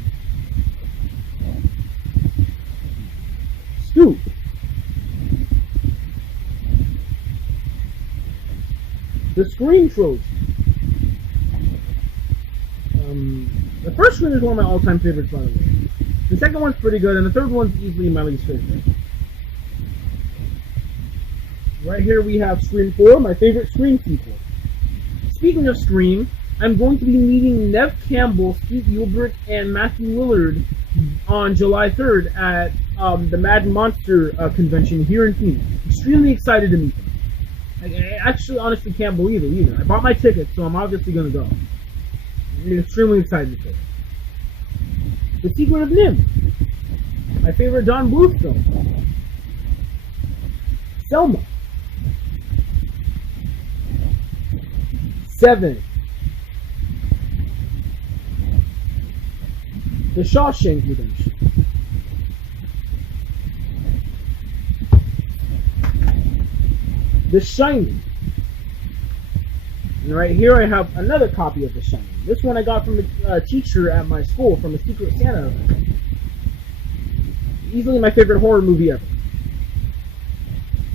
Scoop. The Scream trilogy. The first Scream is one of my all-time favorites, by the way. The second one's pretty good, and the third one's easily my least favorite. Right here we have Scream 4, my favorite Scream sequel. Speaking of Scream, I'm going to be meeting Neve Campbell, Steve Ulbrich, and Matthew Lillard on July 3rd at the Mad Monster convention here in Phoenix. Extremely excited to meet them. I actually honestly can't believe it either. I bought my ticket, so I'm obviously going to go. I'm extremely excited for it. The Secret of NIMH. My favorite Don Bluth film. Selma. 7. The Shawshank Redemption. The Shining. And right here I have another copy of The Shining. This one I got from a teacher at my school from a Secret Santa event. Easily my favorite horror movie ever.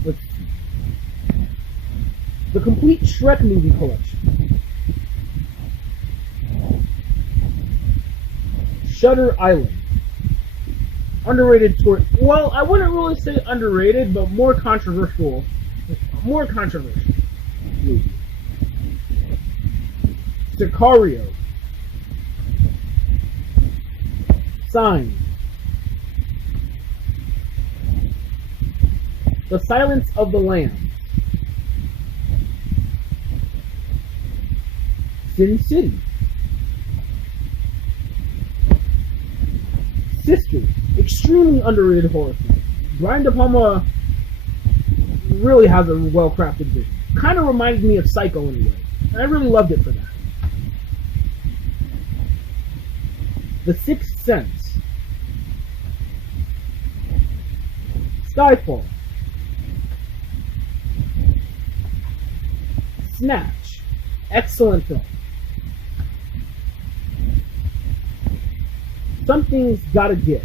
Let's see. The complete Shrek movie collection. Shutter Island. Underrated tour. Well, I wouldn't really say underrated, but more controversial. More controversial movie. Sicario. Sign. The Silence of the Lambs. Sin City. Sisters. Extremely underrated horror film. Brian De Palma really has a well-crafted vision. Kind of reminded me of Psycho in a way. And I really loved it for that. The Sixth Sense. Skyfall. Snatch. Excellent film. Something's Gotta Give.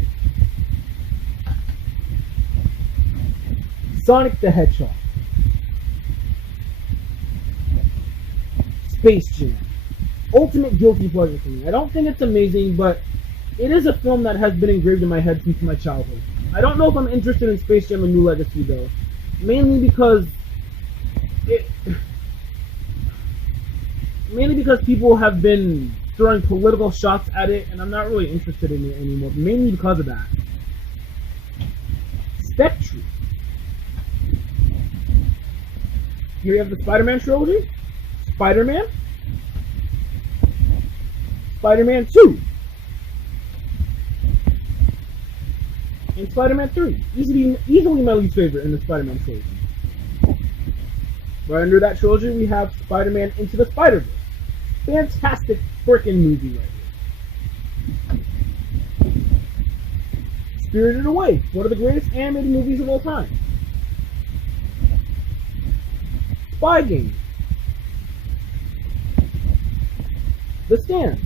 Sonic the Hedgehog. Space Jam. Ultimate guilty pleasure for me. I don't think it's amazing, but it is a film that has been engraved in my head since my childhood. I don't know if I'm interested in Space Jam: A New Legacy though. Mainly because people have been throwing political shots at it, and I'm not really interested in it anymore. Mainly because of that. Spectre. Here you have the Spider-Man trilogy, Spider-Man, Spider-Man 2, and Spider-Man 3. Easily my least favorite in the Spider-Man trilogy. Right under that trilogy, we have Spider-Man Into the Spider-Verse. Fantastic freaking movie right here. Spirited Away, one of the greatest animated movies of all time. Spy Game. The Stand.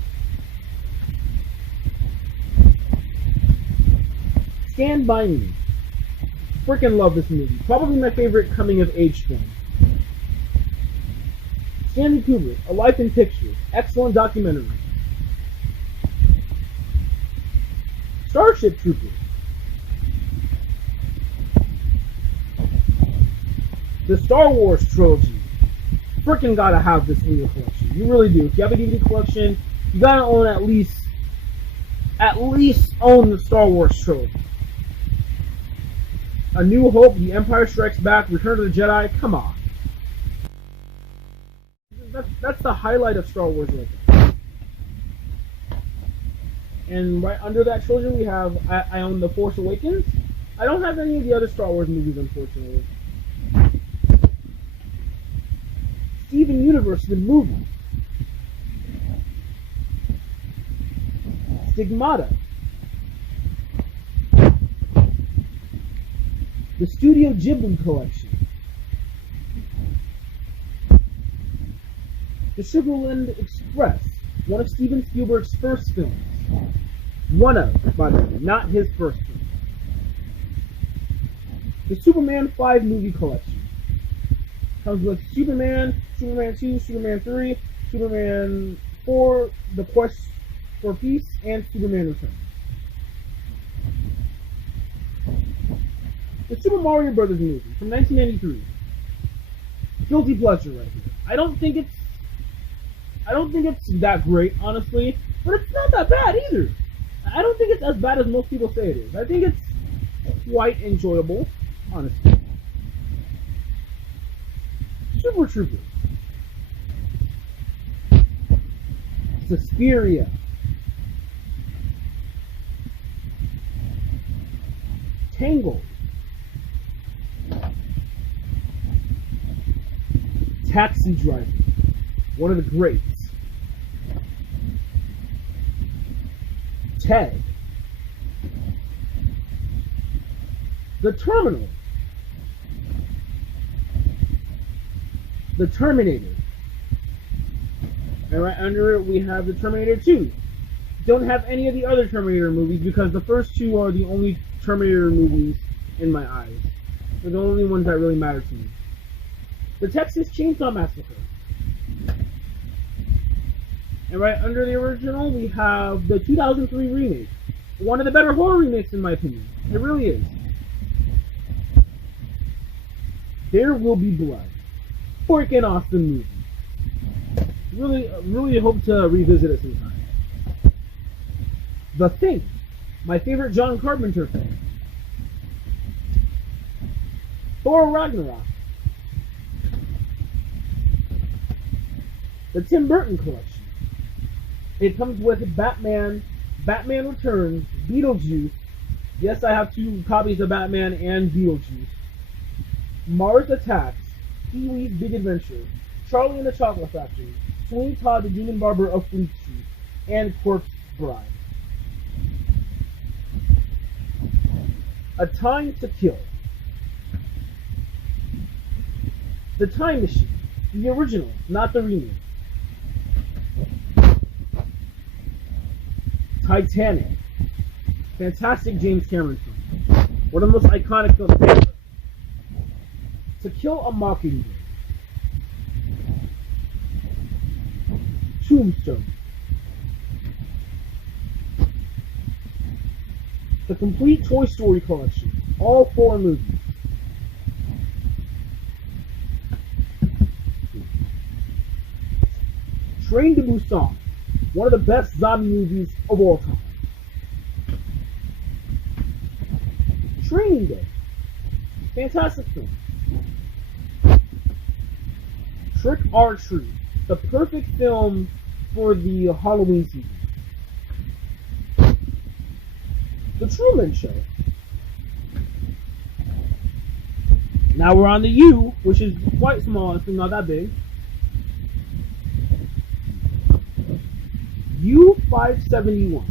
Stand By Me. Freaking love this movie. Probably my favorite coming of age film. Stanley Kubrick, A Life in Pictures. Excellent documentary. Starship Troopers. The Star Wars trilogy. Freaking gotta have this in your collection. You really do. If you have a DVD collection, you gotta own at least own the Star Wars trilogy. A New Hope, The Empire Strikes Back, Return of the Jedi. Come on. That's the highlight of Star Wars right there. And right under that trilogy, we have I own The Force Awakens. I don't have any of the other Star Wars movies, unfortunately. Steven Universe, the movie. Stigmata. The Studio Ghibli collection. The Sugarland Express, one of Steven Spielberg's first films. One of, by the way, not his first film. The Superman 5 movie collection. Comes with Superman, Superman 2, Superman 3, Superman 4, The Quest for Peace, and Superman Returns. The Super Mario Brothers movie from 1993. Guilty pleasure right here. I don't think it's that great, honestly, but it's not that bad either. I don't think it's as bad as most people say it is. I think it's quite enjoyable, honestly. Super Troopers. Suspiria. Tangled. Taxi Driver. One of the greats. Ted. The Terminal. The Terminator. And right under it we have the Terminator 2. Don't have any of the other Terminator movies because the first two are the only Terminator movies in my eyes. They're the only ones that really matter to me. The Texas Chainsaw Massacre. And right under the original we have the 2003 remake. One of the better horror remakes in my opinion. It really is. There Will Be Blood. Freaking awesome movie. Really hope to revisit it sometime. The Thing. My favorite John Carpenter film. Thor Ragnarok. The Tim Burton collection. It comes with Batman, Batman Returns, Beetlejuice. Yes, I have 2 copies of Batman and Beetlejuice. Mars Attacks, Pee-wee's Big Adventure, Charlie and the Chocolate Factory, Sweeney Todd the Demon Barber of Fleet Street, and Corpse Bride. A Time to Kill. The Time Machine, the original, not the remake. Titanic. Fantastic James Cameron film. One of the most iconic films ever. To Kill a Mockingbird. Tombstone. The complete Toy Story collection. All 4 movies. Train to Busan. One of the best zombie movies of all time. Training Day. Fantastic film. Trick or Treat, the perfect film for the Halloween season. The Truman Show. Now we're on the U, which is quite small, it's not that big. U-571.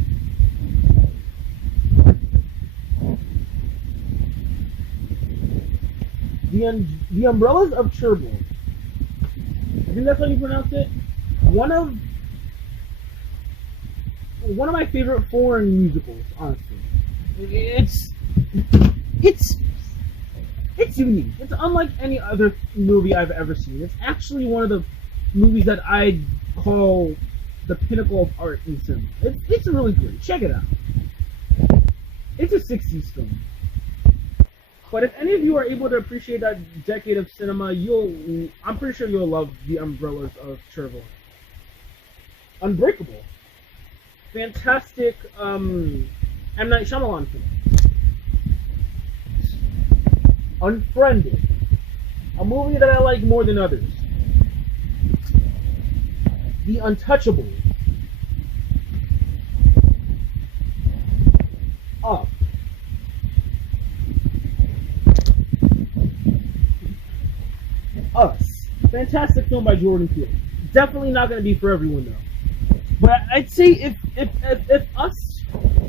The Umbrellas of Cherbourg. I think that's how you pronounce it. One of my favorite foreign musicals, honestly. It's unique. It's unlike any other movie I've ever seen. It's actually one of the movies that I call the pinnacle of art in cinema. It's really great. Check it out. It's a 60s film. But if any of you are able to appreciate that decade of cinema, I'm pretty sure you'll love The Umbrellas of Cherbourg. Unbreakable. Fantastic M. Night Shyamalan film. Unfriended. A movie that I like more than others. The Untouchables. Up. Us. Fantastic film by Jordan Peele. Definitely not going to be for everyone though. But I'd say if Us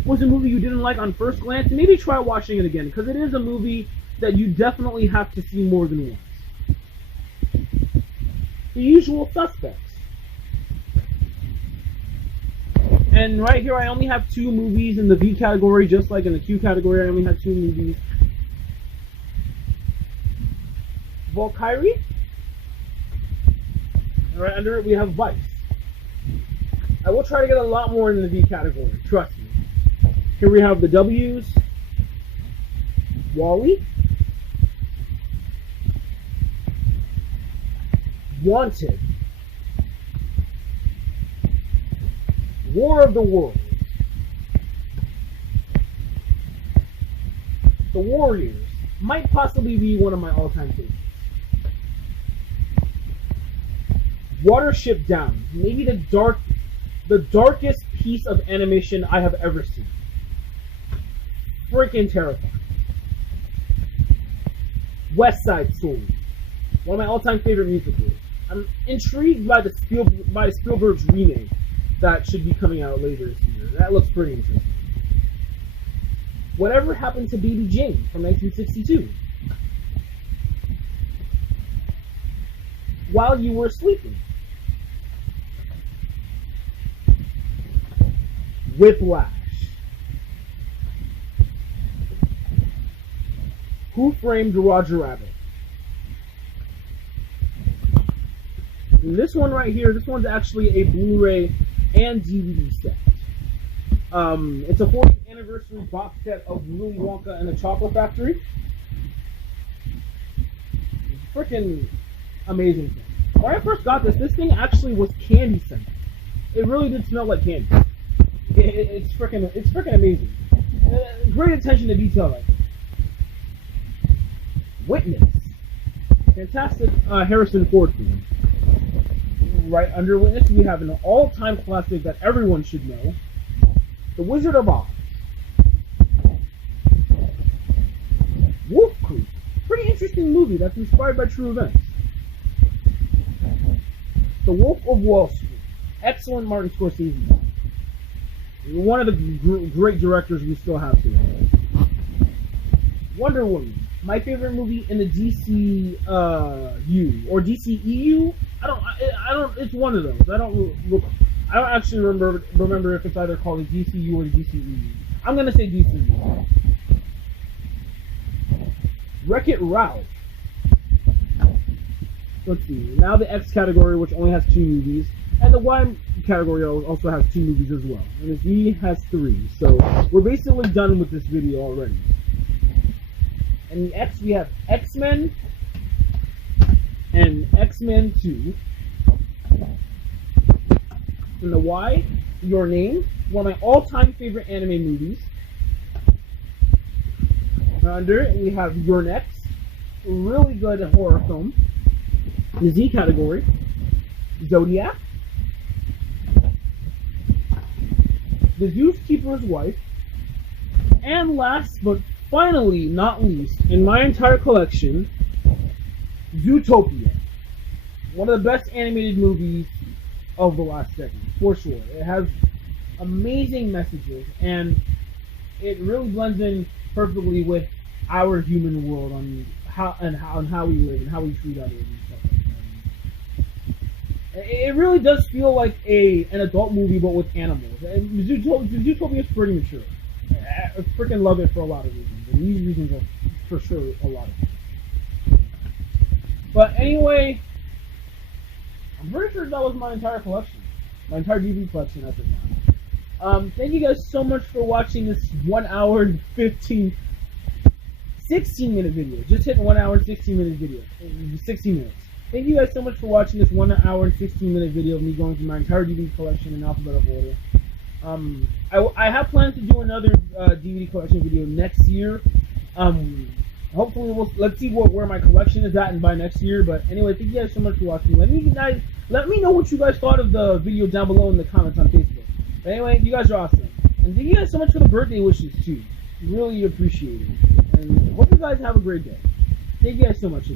was a movie you didn't like on first glance, maybe try watching it again, because it is a movie that you definitely have to see more than once. The Usual Suspects. And right here I only have 2 movies in the V category, just like in the Q category I only have 2 movies. Valkyrie. And right under it we have Vice. I will try to get a lot more in the V category, trust me. Here we have the W's. Wall-E. Wanted. War of the Worlds. The Warriors might possibly be one of my all-time favorites. Watership Down, maybe the darkest piece of animation I have ever seen. Freaking terrifying. West Side Story, one of my all-time favorite musicals. I'm intrigued by Spielberg's remake that should be coming out later this year. That looks pretty interesting. Whatever Happened to Baby Jane from 1962. While You Were Sleeping. Whiplash. Who Framed Roger Rabbit? And this one right here, this one's actually a Blu-ray and DVD set. It's a 40th anniversary box set of Willy Wonka and the Chocolate Factory. Freaking amazing thing. When I first got this thing actually was candy scented. It really did smell like candy. It's freaking amazing. Great attention to detail right there. Witness. Fantastic Harrison Ford film. Right under Witness, we have an all-time classic that everyone should know, The Wizard of Oz. Wolf Creek. Pretty interesting movie that's inspired by true events. The Wolf of Wall Street. Excellent Martin Scorsese. One of the great directors we still have today. Wonder Woman. My favorite movie in the DCU or DCEU. I don't. It's one of those. I don't actually remember if it's either called the DCU or the DCEU. I'm gonna say DCU. Wreck-It Ralph. Let's see. Now the X category, which only has 2 movies, and the Y category also has 2 movies as well, and the Z has 3. So we're basically done with this video already. In the X, we have X-Men and X-Men 2. In the Y, Your Name, one of my all-time favorite anime movies. Under it, we have Your Next, really good horror film. The Z category, Zodiac, The Zeus Keeper's Wife, and last but finally not least, in my entire collection, Zootopia. One of the best animated movies of the last decade, for sure. It has amazing messages, and it really blends in perfectly with our human world on how we live and how we treat others and stuff like that. It really does feel like an adult movie, but with animals. And Zootopia is pretty mature. I freaking love it for a lot of reasons, and these reasons are for sure a lot of them. But anyway, I'm pretty sure that was my entire collection, my entire DVD collection as of now. Thank you guys so much for watching this 1 hour and 16 minute video. Just hit 1 hour and 16 minute video. 16 minutes. Thank you guys so much for watching this 1 hour and 16 minute video of me going through my entire DVD collection in alphabetical order. I have plans to do another DVD collection video next year. Hopefully let's see where my collection is at and by next year. But anyway, thank you guys so much for watching. Let me know what you guys thought of the video down below in the comments on Facebook. But anyway, you guys are awesome. And thank you guys so much for the birthday wishes too. Really appreciate it. And hope you guys have a great day. Thank you guys so much.